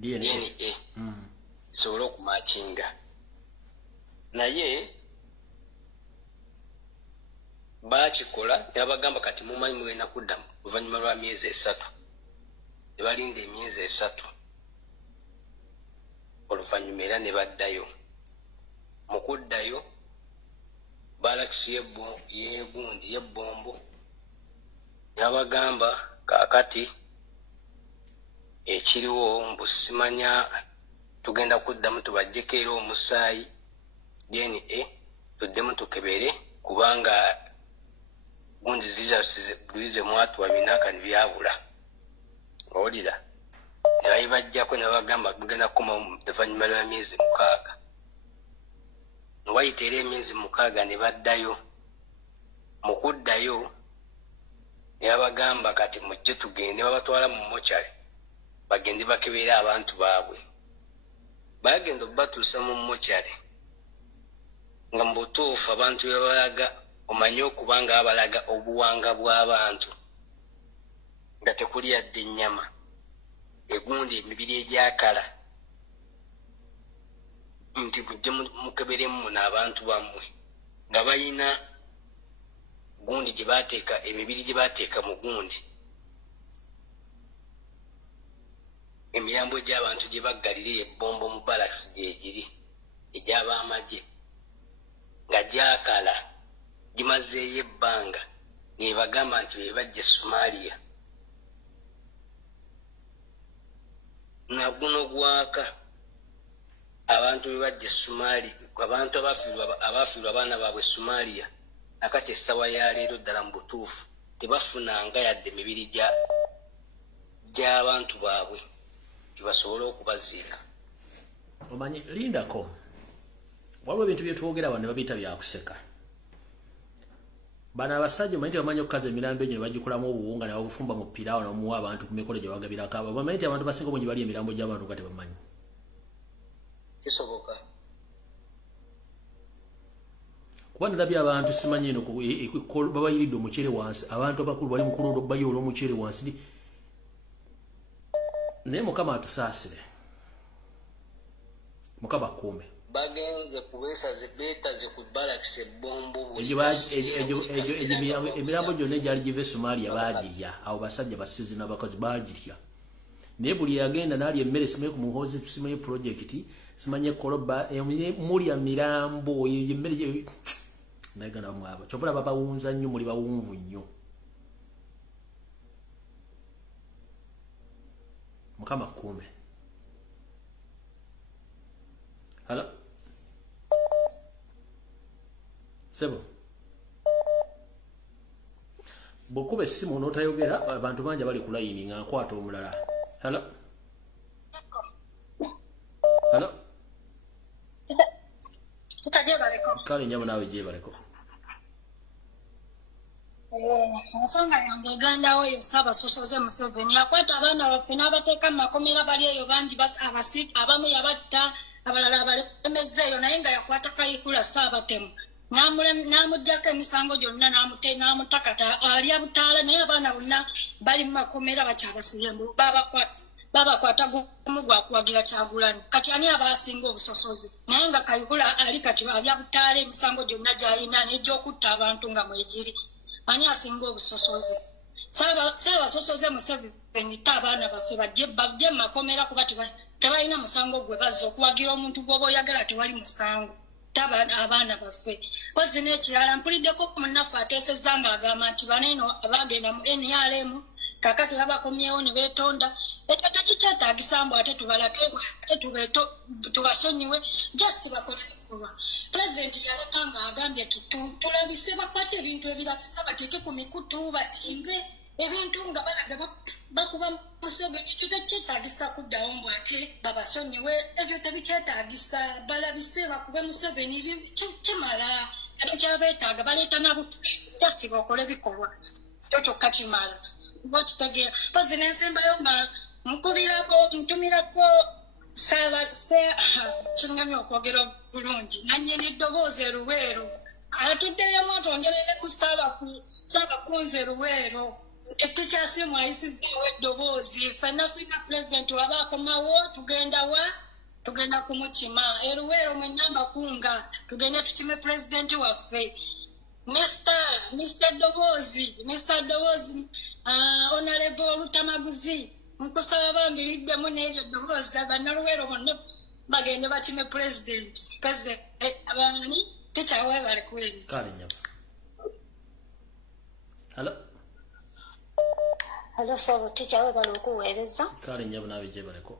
DNA zisobole okumakinga naye bakikola ne babagamba kati mumanyi mugenda kudda oluvannyuma lwa myezi 3 ne balinda emyezi 3 oluvannyuma era ne baddayo mu kuddayo balakisi yegundi yebbombo ne babagamba kaakati ekiriwo mbusimanya tugenda kuddamu tubajjeko era omusaayi DNA tuddemu tukebere kubanga gundi zize mwatuwa binaka nibyabula owulira ne bayibajjako ne babagamba mugenda kukoma oluvannyuma lwa myezi 6 newayita era emyezi 6 ne baddayo mu kuddayo ne babagamba kati mujje tugende babatwala mu mochari bagende bakebera abantu baabwe bagenda obatuusa mu mochari nga mbutuufu abantu bebalaga omanye okubanga abalaga obuwanga bw'abantu nga tekuli yadde ennyama egundi emibiri egyakala nti mujje mukeberemu n'abantu bammwe nga bayina gundi gye baateeka emibiri gye baateeka mu gundi emirambo gy'abantu gye baggalira ebbombo mu balakisi gyegiri egy'ab'amagye nga gyakala gimazeeyo ebbanga nebagamba nti bebajja Somalia naguno gwaka abantu bebajja Somalia abantu abafiirwa abaana baabwe Somalia nakati essaawa ya leero ddala mu butuufu tebafunanga yadde emibiri gy'abantu baabwe tibasobole okubaziika omanyi lindako waliwo ebintu byetwogera bano ne babiyita byakuseka bano abasajja omanyi bamanyi okukaza emirambo egyo ne bagikolamu obuwunga ne babufumba mu piraawo nomuwa abantu ku mikolo gye bagabirako abo bamanyi nti abantu basinga obungi bali emirambo gy'abantu nga tebamanyi kisoboka kuba nalabye abantu simanyi eno babayiridde omuceere wansi abantu abakulu bali mukulu bayoola omuceere wansi naye mukama atusaasire mukama akuume bagenze kubeesaze beetaze ku balakisi ebbombo emirambo gyonna egyali giva e Somalia baagirya abo basajja basizi n'abakazi baagirya naye buli yagenda n'alya emmere simanyi ku muhoozi simanyi projekiti simanyi ekoloba mulya mirambo emmere naye gana bamwaba kyovula babawunza nnyo muli bawunvu nnyo mukama kuume. Hello? Sebo? Bw'okuba essimu n'otayogera abantu bangi bali ku layini nga nkwata omulala. Hello? Hello? Kale nyabo naawe gyebaleko. Ensonga yange eganda oyo Ssaabasosoze Museveni akwata abaana baffe n'abateeka mu makomera bali eyo bangi abamu yabatta abalala abalemezza eyo naye nga yakwata Kayihura Ssaabatemu n'amuggyako emisango gyonna n'amutakata alya butaala naye abaana bonna bali mu makomera bakyabasibye babakwata gumu gwakuwagira Kyagulanyi kati ani abasinga obusosozi naye nga Kayihura ali kati alya butaala emisango gyonna gy'alina n'egy'okutta abantu nga mwegiri ani asinga obusosozi. Ssaabasosoze Museveni abaana baffe bajje mu makomera kuba tebalina musango gwe bazza okuwagira omuntu gw'oba oyagala tewali musango abaana baffe. Kozzi n'ekirala mpuliddeko munnaffe ateesezza ng'agamba nti baneeno abagenda mu NRM kakati babakomyewo ne beetonda ekyo tekikyetaagisa mbu ate tubalake ate tubasonyiwe just bakole bikolwa. Pulezidenti yaleka ng'agambye tulabise bakwate ebintu ebirabisa bateeke ku mikutu bakinge ebintu nga balaga bakuba Museveni ekyo tekyetaagisa kuddawo mbu ate babasonyiwe ebyo tebikyetaagisa balabise bakube Museveni kimala tekyabeetaaga baleeta nabutu just bakole bikolwa ekyo kyokka kimala bokitegeera pozi n'ensembayo nga ntumirako kiŋŋamya okwogera bulungi nannyini eddoboozi eruweero atuddeyemu atwongerereku Ssaabakunzi eruweero tetukyasimu ayisizaawo eddoboozi ffenna fina pulezidenti waba akomawo tugenda kumukima eruweero mwenna mbakunga tugende tukime pulezidenti waffe Mr. Ddoboozi Honorable Olutamaguzi nkusaba bambiriddemu n'eryo eddoboozi abannaluweero bonna bagende bakime pulezidenti abani tekyawe bali kweri. Hello sabo tekyawe bali okuweereza. Kale nyabo naawe gyebaleko.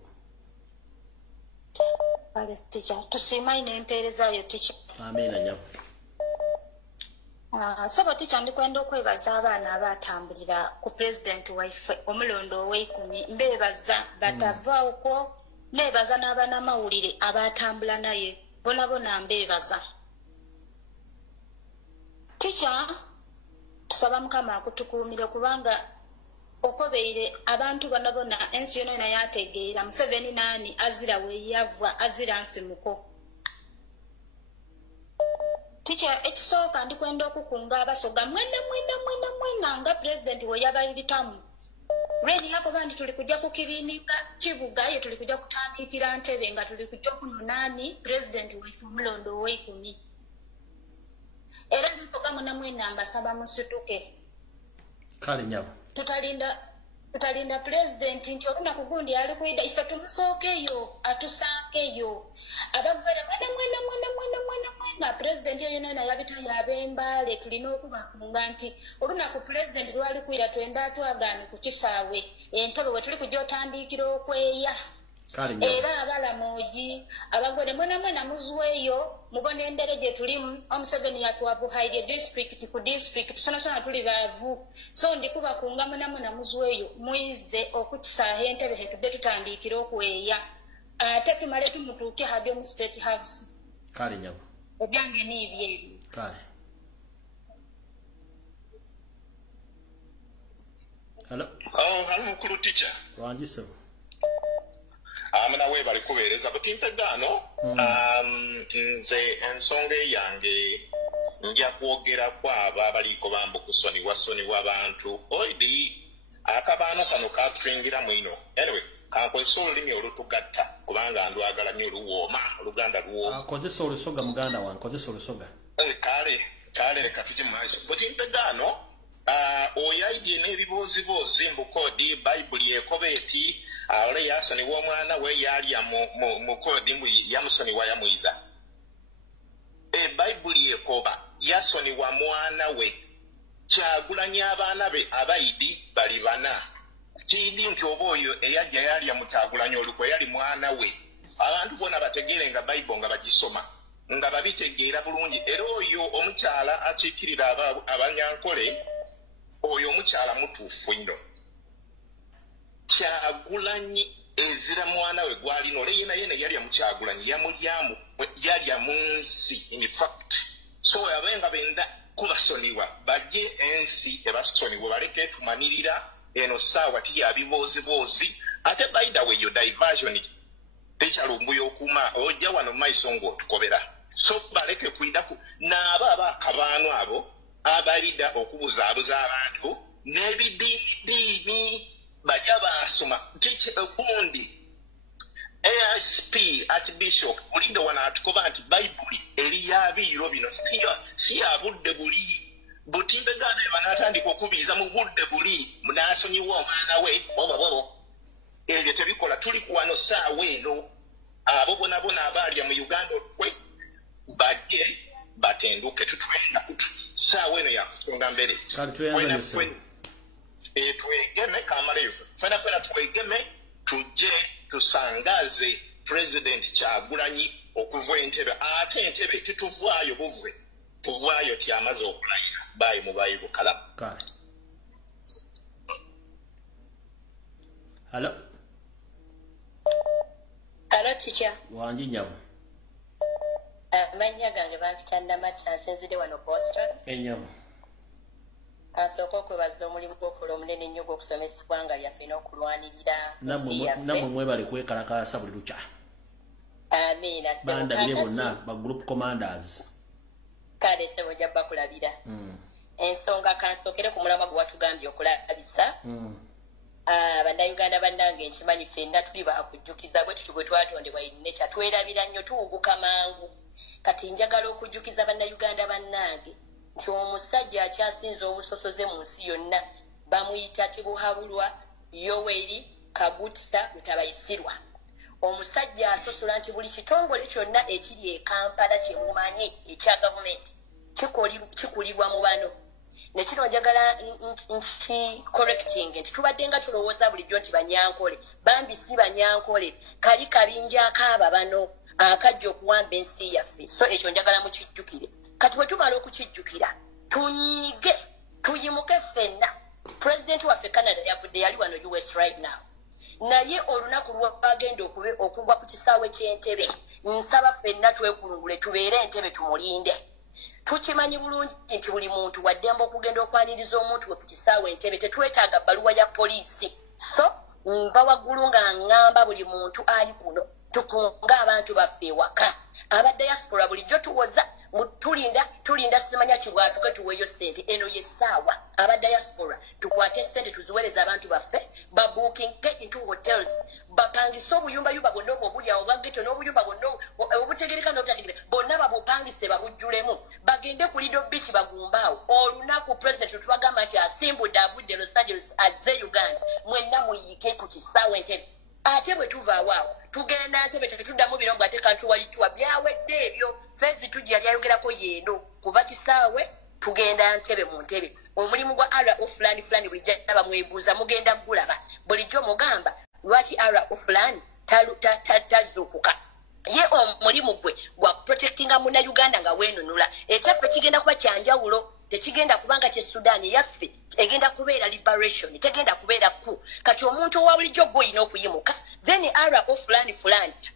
Kale techa tusimayi n'empeereza yo techa. Amiina nyabo. Sabo ticha ndikwenda okwebaza abaana abatambulira ku pulezidenti waife omulondo ow'ekumi mbeebaza batavaawo neebaza n'abanamawulire abatambula naye bonabona mbeebaza. Ticha tusaba Mukama akutukuumire kubanga okobeire abantu bonabona ensi yonna naye ategeera Museveni naani azira weeyava azira nsimuko. Ticha ekisooka ndikwenda okukunga abasoga mwena nga pulezidenti we yabayibitamu ready yako bandi tuli kujja kukirinika Kibuga ye tuli kujja kutandikira Ntebe nga tuli kujja okunonaani pulezidenti waife omulondo ow'ekumi era bisoga mwena mbasaba musituke kale nyabo tutalinda pulezidenti nti olunaku gundi ali kwida ife tumusookeyo atusankeyo abagwere mwena pulezidenti eyo yonna yabita yab'embaale tulina okubakunga nti olunaku pulezidenti lwali kwira twenda twagaane ku kisaawe Entebe we tuli kujja otandikira okweya era abalamuugi abagwere mwena muzweyo mubona embeera gye tulimu Museveni yatwavuhaire district ku district sonasona tuli baavu so ndikubakunga mwena muzweyo muize okukisaaha Entebe hetudde tutandikira okweya ate tumale tumutuuke hadde mu state house. Kale nyabo ebyange n'ebyebyo. Kale hello mukulu ticha wanjise amana we bali kubeereza butimpegaano nze ensonga yange nja kwogera kwabo abaliko bambukusoniwa abantu oidi akabaano kano katringira mwino anyway kankozesa olulimi olutugatta kubanga ndwagala nnyo oluwooma oluganda luwooma kozesa olusoga muganda wange kozesa olusoga kale leka tujje mu maaso butimpegaano oyaidye n'ebibooziboozi mbukoodi bayibuli ekoba eti ole yasoniwa omwana we yalya mu koodi mbu yamusoniwa yamwiza bayibuli ekoba yasoniwa mwana we Kyagulanyi abaana be abayidi bali bana kiri nti oba oyo eyajja yalya Mukyagulanyi olukwe yali mwana we abantu bona bategeere nga Bible nga bagisoma nga babitegeera bulungi era oyo omukyala akiikirira abanyankole oyo omukyala mutuufu nnyo Kyagulanyi ezira mwana we gwalina ole yena yalya Mukyagulanyi yamulyamu yalya mu nsi in fact so abenga benda kubasoniwa bajje ensi ebasoniwa baleke tumanirira eno sawa tiya biboozi ate by the way yo diversion tekyalumbuyo okuma ojja wano maiso ngo tukobera so baleke kuidaku n'aba akabaanu abo abalida okubuzaabuza abantu n'ebidiini bajja basoma tiche okundi ASP Archbishop ulindo wanatukoba nti Bible eri yabiiro bino si abudde buli butimbe gane banatandika okubiza mu budde buli munasonyiwa omwana we bobo ebyo tebikola tuli kuwano saawe eno abo bona abalya mu Uganda kwe bajje batenduke tutwenda kutu saawe eno yakusonga mbere twegeme kamaleyo fena twegeme tujje tusangaze President Kyagulanyi okuva entebe ate entebe tituvaayo buvwe tuvaayo tyamaze okulayira bayi mu Bible kalamu kale Hello teacher wanji nyabo manya gange bampita Namatta nsenzide wano Boston enyabo asoko kwebaza omulimu gw'okola omunene nnyo gw'okusomesebwa nga lyaffe n'okulwanirira namwe mwebale kwekalakasa buli lukya amiina bandabire bonna ba group commanders kale sebo ojja bakulabira ensonga kansokere ku mulamwa gwe watugambye okulabisa bannayuganda bannange nkimanyi ffenna tuli bakujjukiza bwe tutu bwe twatondebwa innecha twerabira nnyo tuwuguka mangu kati njagala okujjukiza bannayuganda bannange nti omusajja akyasinza obusosoze mu nsi yonna bamuyita Tibuhabulwa Yoweri Kaguta Lutabayisirwa omusajja asosola nti buli kitongole kyonna ekiri e Kampala kyemumanyi ekya gavumenti kikulibwa mu bano nekino njagala nki correcting nti tubadde nga tulowooza bulijjo nti Banyankole bambi si Banyankole kali kabinja akaaba bano akajja okuwamba ensi yaffe so ekyo njagala mukijjukire kati bwe tumala okukijjukira tunyiige tuyimuke ffenna President waffe Canada yavudde yali wano US right now naye olunaku lwagenda okugwa ku kisaawe ky'entebe nsaba ffenna twekulungule tubeere entebe tumulinde tukimanyi bulungi nti buli muntu waddemba okugenda okwaniriza omuntu we ku kisaawe entebe tetwetaaga bbaluwa ya poliisi so nva waggulu nga ngamba buli muntu ali kuno tukunga abantu baffe ewaka abadiaspora bulijjo tuwoza tulinda simanya kibwatuke tuweeyo ssente eno yessaawa abadiaspora tukwate ssente tuziweereza abantu baffe babuukinge into hotels bapangise obuyumbayumba bonna obwo obuli awo bwageto n'obuyumba bonna obutegereka n'obutategereka bonna babupangise babujjulemu bagende ku Lido Beach bagumbaawo olunaku president tubagamba nti asimbudde avudde Los Angeles azze Uganda mwenna muyiike ku kisaawe entebe ate bwe tuvaawo awo tugenda ntebe tetuddamu birombo ate kantu walituwa byawedde ebyo fezi tujja lyayogerako yeeno kuva kisaawe tugenda ntebe mu ntebe omulimu gwa RO fulani bulijjo bamwebuuza mugenda gulaba bulijjo mugamba lwaki RO fulani tazuukuka ye omulimu gwe gwa protectinga munnayuganda nga weenunula ekyaffe kigenda kuba kyanjawulo tekigenda kubanga kye Sudaani yaffe egenda kubeera liberation tegenda kubeera ku kati omuntu owa bulijjo gw'olina okuyimuka then RO fulani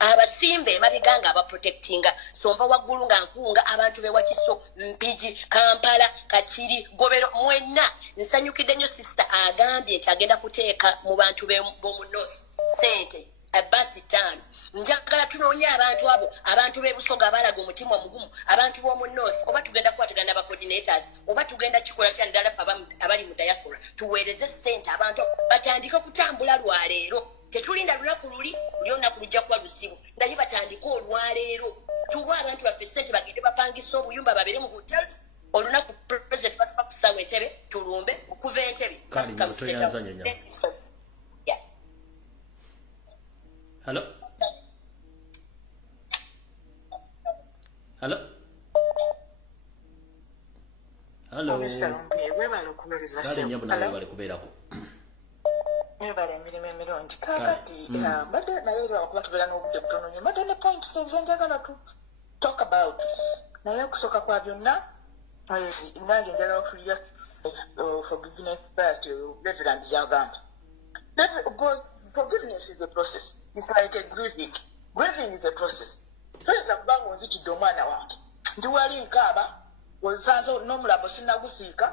abasimbe emabega nga abaprotectinga somba waggulu nga nkunga abantu bewakiso Mpigi Kampala Kakiri Gobero mwenna nsanyukidde nnyo sister agambye nti agenda kuteeka mu bantu b'omu North sente abasi 5 njagala tunoonya abantu abo abantu b'ebusoga abalaga omutima omugumu abantu b'omu North oba tugenda kuba tugenda ba coordinators oba tugenda kikola kya ddala abali mu diaspora tuweereze ssente abantu batandike okutambula lwaleero tetulinda lunaku luli olunaku lujja kuba lusibu naye batandike olwaleero tuwa abantu baffe ssente bagende bapangisa obuyumba babeere mu hotels olunaku president batuka ku ssaawa entebe tulumbe okuva entebe Hello. Hello. Hello. Kale nyabuna bali kubeerako. Ebale emirimu emirungi kakati mbadde naye lwakuba tubeera n'obudde butono nnyo mbadde ne points ezenjagala tu talk about naye okusooka kwa byonna nange njagala okutulia forgiveness part Reverend Jagamba. Forgiveness is a process. It's like a grieving. Grieving is a process. Tweza kubanga onzitidde omwana wange ndi wali nkaaba osanze n'omulabo sinnagusiika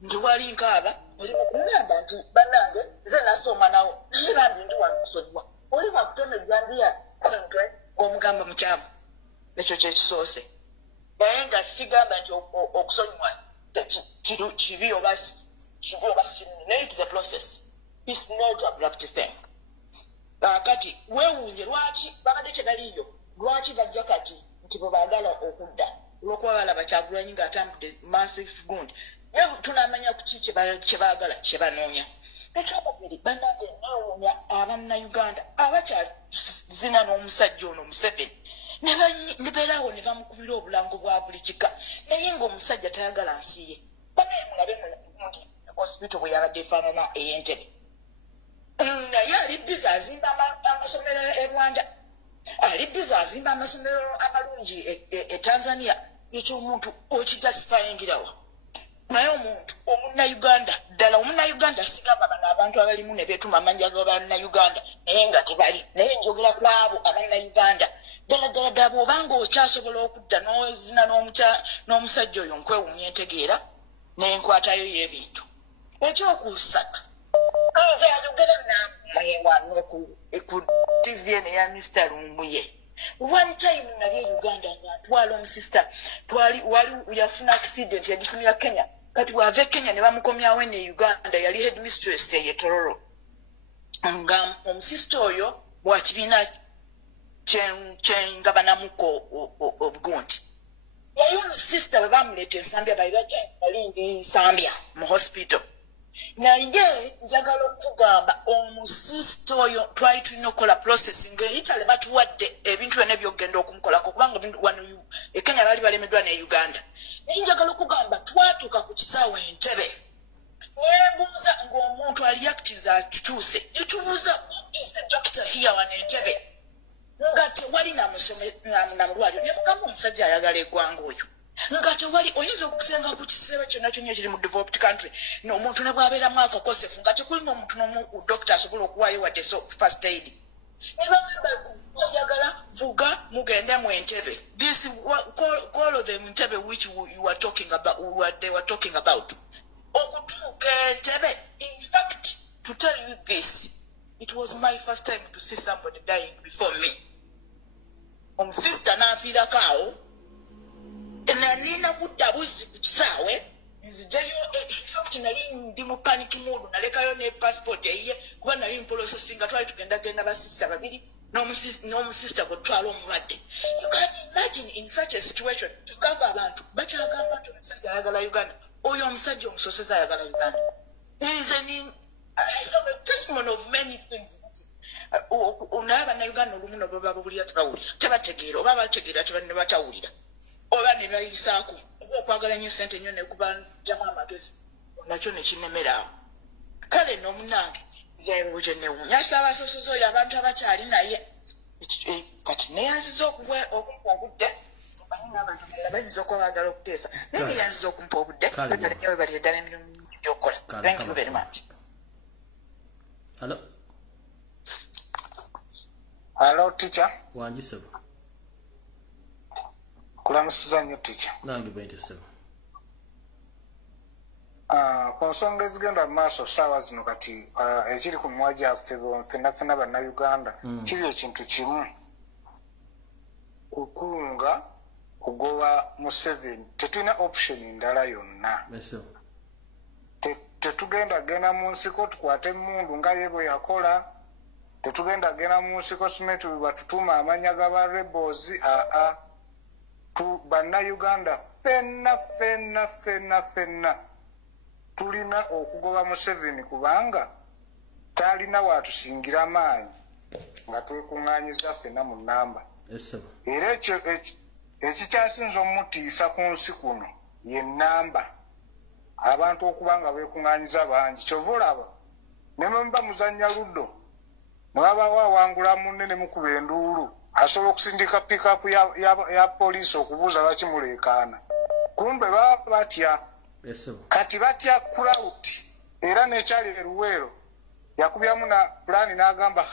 ndi wali nkaaba olingamba nti bannange nze nasoma nawo naye bambi ndi wakusonyiwa oli wakutema ejjambiya omugamba mukyamu ekyo kyekisoose naye nga sigamba nti okusonyiwa kibi oba naye it is a process. It's not abrupt thing. Kati weewuunye lwaki babadde tegaliyo lwaki bajja kati nti bwe baagala okudda olw'okuba balaba Kyagulanyi ng'atambudde massive gundi tunamanya ku ki kye baagala kye banoonya. Ekyokubiri bannange neewuunya abannayuganda abakyazina n'omusajja ono Museveni ne beeraawo ne bamukubira obulango bwa buli kika naye ng'omusajja tayagala nsi ye banaye mulabe mundi hospital bwe yabadde efaanana ey'Entebbe naye ali biza azimba amasomero e Rwanda ali biza azimba amasomero amalungi e Tanzania ekyomuntu okijasifayingirawa naye omuntu omunnayuganda ddala omunnayuganda sigamba bano abantu abalimu ne beetuma amannya g'abannayuganda naye nga tebali naye njogera ku abo abannayuganda ddala ddala bw'obanga okyasobola okudda n'ozina n'omusajja oyo nkwewuumya entegeera n'enkwatayo y'ebintu ekyokusatu nze ayogera namwe wano ku TV eya Mr. Lumbuye one time nali e Uganda nga ntwala omusista wali yafuna accident yagifunira Kenya kati wave Kenya ne bamukomyawo ne Uganda yali headmistress ye Tororo nga omusista oyo wa kibiina kyengabanamuko obugundi naye omusista bwe bamuleeta ensambya by that time yali ndi Nsambya mu hospital naye njagala okugamba omusista oyo twali tulina okukola processing eitale batuwadde ebintu byonna byogenda okumukolako kubanga wano Kenya baali balemeddwa ne Uganda naye njagala okugamba twatuuka ku kisaawe Entebbe nembuuza ng'omuntu ali active atutuuse netubuuza is the doctor here wano Entebbe nga tewali namulwaliro ne mugamba omusajja ayagala eggwanga oyo nga tewali oyinza okusenga ku kiseera kyonna kyonna ekiri mu developed country n'omuntu ne bw'abeeramu akakosefu nga tekuli n'omuntu n'omu doctor asobola okuwaayo wadde first aid ne bagamba oyagala vuga mugende mu Entebbe this call of them Entebbe which you were talking about what they were talking about okutuuka Entebbe in fact to tell you this it was my first time to see somebody dying before me omusista n'afiirako awo nina kudda buzi ku kisaawe nzijayo infact nali ndi mu panic mood nalekayo ne passport eyiye kuba nali mpolosesinga twali tugenda basista babiri n'omusista bwe twala omulwadde you can imagine in such a situation tugamba abantu bakyagamba nti omusajja ayagala Uganda oyo omusajja omusoseza ayagala Uganda I have a testimony of many things naye abannayuganda olumu no bwe babulira tebawulira tebategeera oba bategeera tebatawulira oba ne bayisaako oba okwagala nnyo ssente nnyo ne kubanjamu amagezi nakyo ne kinemera awo kale n'omunange nzengu gye newuunya Ssaabasosoze oyo abantu abakyali naye kati neyanziza okumpa obudde omanyi n'abantu balala bayinza okuba baagala okuteesa naye neyanziza okumpa obudde alewe bali eddala emirimu gy'okukola thank you very much. Hello teacher wanjisebo kulamusiza nnyo teacher nange bwentesebo ku nsonga ezigenda mu maaso ssaawa zino kati ekiri ku mumwa gyaffe ffenna bannayuganda kiri ekintu kimu kukunga kugoba Museveni tetulina option ndala yonna tetugenda genda mu nsiko tukwate emmundu nga ye bwe yakola tetugenda genda mu nsiko simetu batutuuma amanya g'aba rebels bannayuganda ffenna tulina okugoba Museveni kubanga talina watusingira amaanyi nga twekuŋŋaanyiza ffenna mu nnamba era ekikyasinza omutiisa ku nsi kuno ye nnamba abantu okuba nga beekuŋŋaanyiza bangi kyova olaba ne mba muzanya luddo mwaba wangula munne ne mukuba enduulu asobola okusindika pick-up ya poliisi okubuuza lwaki muleekaana kumbe baba batya kati batya crowd era n'ekyali eruweero yakubyamu na pulaani n'agamba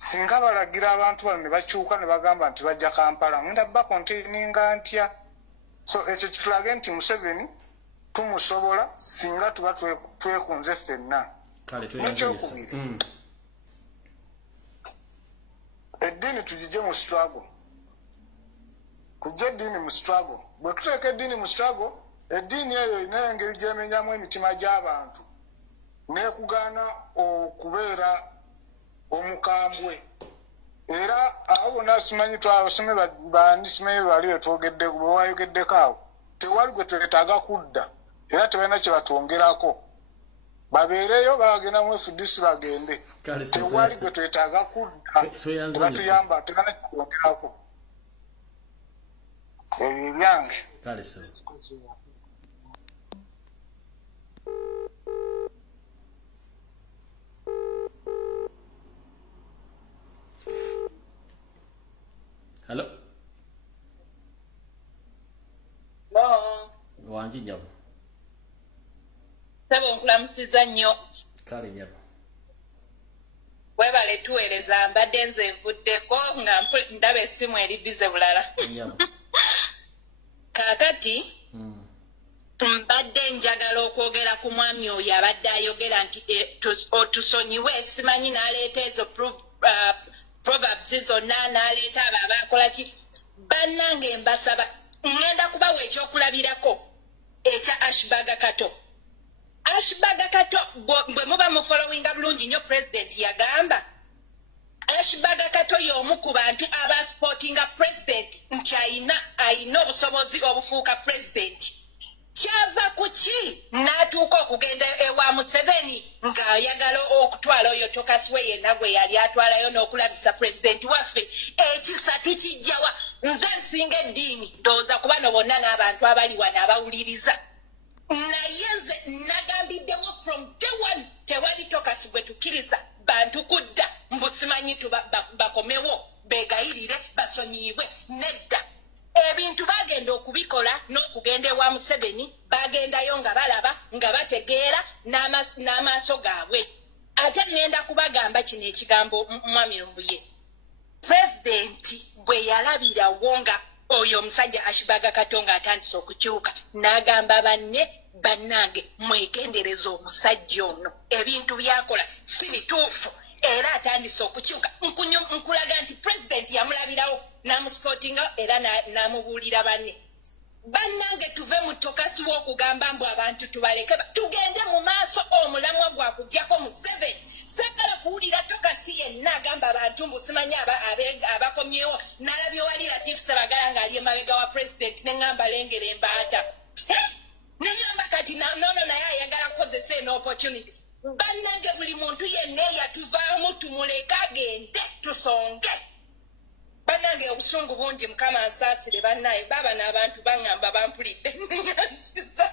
singa balagira abantu bano ne bakyuka ne bagamba nti bajja Kampala ngenda bba containinga ntya so ekyo kitulage nti Museveni tumusobola singa tuba twekunze ffenna nekyokubiri eddiini tugijje mu struggle kujja eddiini mu struggle bwe tuteeka eddiini mu struggle eddiini eyo inayo engeri gyemenyamu emitima gy'abantu n'ekugaana okubeera omukambwe era abo bonna simanyi twabasome bandisimanyi bali bewayogeddeko awo tewali gwe twetaaga kudda era tebalina kye batwongerako babeereyo bagenda mu FDC bagende tewali gwe twetaaga kudda tebatuyamba tebalina kye twongerako ebyo ebyange Hello. Wanji nyabo. Sabo nkulamusiza nnyo. Kale nyabo. Webale tuweereza mbadde nze nvuddeko nga ndaba essimu eri bize bulala. Nyabo. Kaakati mbadde njagala okwogera ku mwami oyo abadde ayogera nti otusonyiwe simanyi n'aleeta ezo Proverbs zonna n'aleeta abo abakola ki bannange mbasaba ngenda kubawa ekyokulabirako ekya Ashbaga Kato. Ashbaga Kato bwe muba mufolowinga bulungi nnyo president yagamba Ashbaga Kato y'omu ku bantu abasupportinga president nti ayina obusobozi obufuuka president. Kyava ku ki n'atuuka okugenda ewa Museveni ng'ayagala okutwala oyo Tokasiwe yenna gwe yali atwalayo n'okulabisa pulezidenti waffe ekisa tukijjawa nze nsinga eddiini ndowooza ku bano bonna n'abantu abali wano abawuliriza naye nze nagambiddewo from day one tewali Tokasi gwe tukkiriza bantu kudda mbusimanyi bakomewo beegayirire basonyiibwe nedda ebintu bagenda okubikola n'okugenda ewa Museveni bagendayo nga balaba nga bategeera n'amaaso gaabwe ate ngenda kubagamba kino ekigambo mwami Mbuye pulezidenti bwe yalabirawo nga oyo omusajja Ashbaga Kato nga atandise okukyuka n'agamba bannange mwegendereza omusajja ono ebintu byakola si bituufu era atandise okukyuka nkulaga nti pulezidenti yamulabirawo n'amusipotinga era n'amubuulira banne bannange tuve mu Tokasi w'okugamba mbu abantu tubaleke tugende mu maaso omulamwa gwakuggyako Museveni sagala kuwulira Tokasi yenna agamba abantu mbu simanyi abakomyewo n'alabye wali Latif Sebagala ng'ali emabega wa pulezidenti neŋŋamba lengera embaata neŋŋamba kati nono naye ayagala kukozesa eno opportunity bannange buli muntu yenna eyatuvaamu tumuleke agende tusonge bannange obusungu bungi Mukama ansaasire bannaye baba n'abantu baŋŋamba bampulidde nyansiza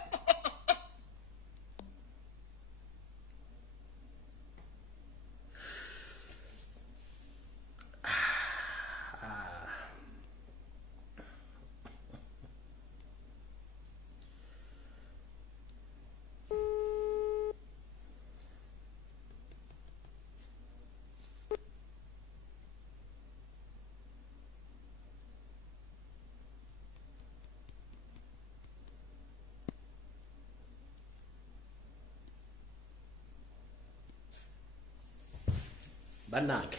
bannange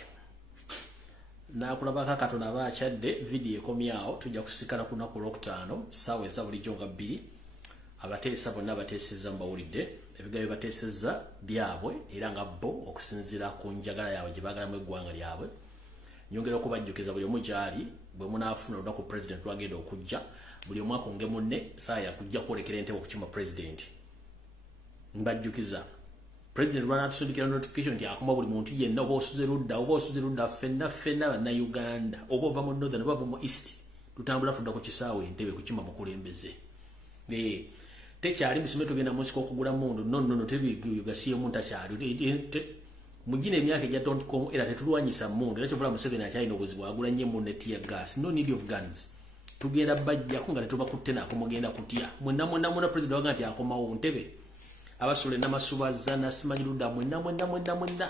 nakulabako akatono aba akyadde vidiyo ekomyawo tujja kusikala ku lunaku olwokutaano ssaawa eza bulijjo nga 2 abateesa bonna bateesezza mubawulidde ebigambo byebateesezza byabwe era nga bo okusinziira ku njagala yaabwe gye baagalamu eggwanga lyabwe nyongera okubajjukiza buli omu gyali bwe munaafuna olunaku pulezidenti lwagenda okujja buli omu akonge munne saa yakujja kwolekera entebe okukima pulezidenti mbajjukiza President Rwanda tusindikira notification nti akoma buli muntu yenna oba osuze ludda ffenna bannayuganda oba ova mu northern oba mu east tutambula tudda ku kisaawe entebe kukima mukulembeze tekyali bisime tugenda musiko okugula mundu no tebigasiye muntu akyali mugina emyaka ejja .com era tetulwanyisa mundu era kyovula Museveni akyalina obuzibu agula nnyo munne tear gas no need of guns tugenda bajjako nga tetubakutte naako mugenda kutya mwenna president waga nti akomawo ntebe abasule namasubaza nasimanyiruda mwenna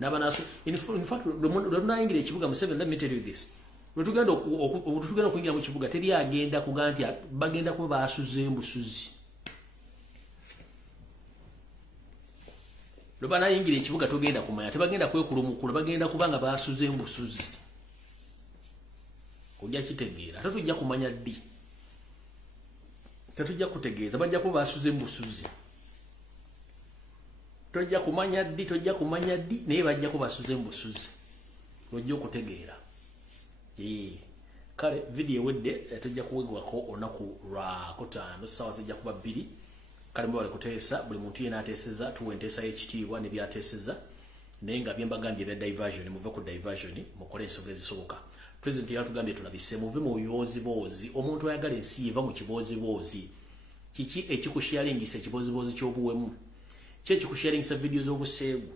n'abanaso in fact lunayingira ekibuga Museveni let me tell you this tugenda okuyingira mu kibuga teri agenda kuga nti bagenda kuba basuze embusuzi lubana yingira ekibuga tugenda kumanya tebagenda kwekulumukula bagenda kubanga basuze embusuzi kujja kitegeera tatujja kumanya ddi tatujja kutegeeza bajja kuba basuze embusuzi tojja kumanya ddi naye bajja kuba basuze embusuzi lojja okutegeera kale video wedde tujja kuwegwako olunaku lwa kutaano ssaawa zijja kuba 2 kale mbale kuteesa buli muntu yena ateeseza tuwe enteesa y'ekitiibwa ne byateeseza naye nga byembagambye ebya diversion muve ku diversion mukole ensonga ezisoboka president yatugambye tulabise muve mu biboozi omuntu ayagala ensi eva mu kiboozi kiki ekikusharingisa ekiboozi ky'obuwemu ekikusharingisa video z'obuseegu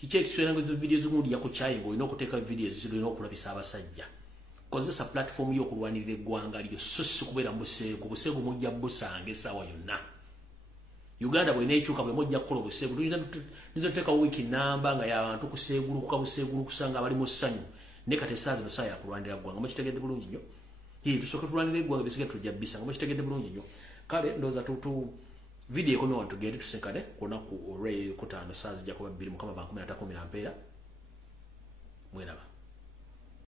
kiki ekisharingisa video z'omuntu yakukyayinga olina okuteeka video zirina okulabisa abasajja kozesa platform y'okulwanirira eggwanga lyo so si kubeera mu buseegu mujja busanga essaawa yonna Uganda bwe neekyuka bwe mujja kukola obuseegu tuteeka wiiki namba nga y'abantu kuseegulukusa nga bali mu ssanyu ne kati essaawa zino saa yakulwanirira ggwanga mukitegedde bulungi nnyo tusooke tulwanirira eggwanga bisigaye tujja bbisa nga mukitegedde bulungi nnyo kale ndowooza video ekomye wano tugende tusinkane ku lunaku olw'ekutaano saa zijja kuba 2 Mukama 2013 mweraba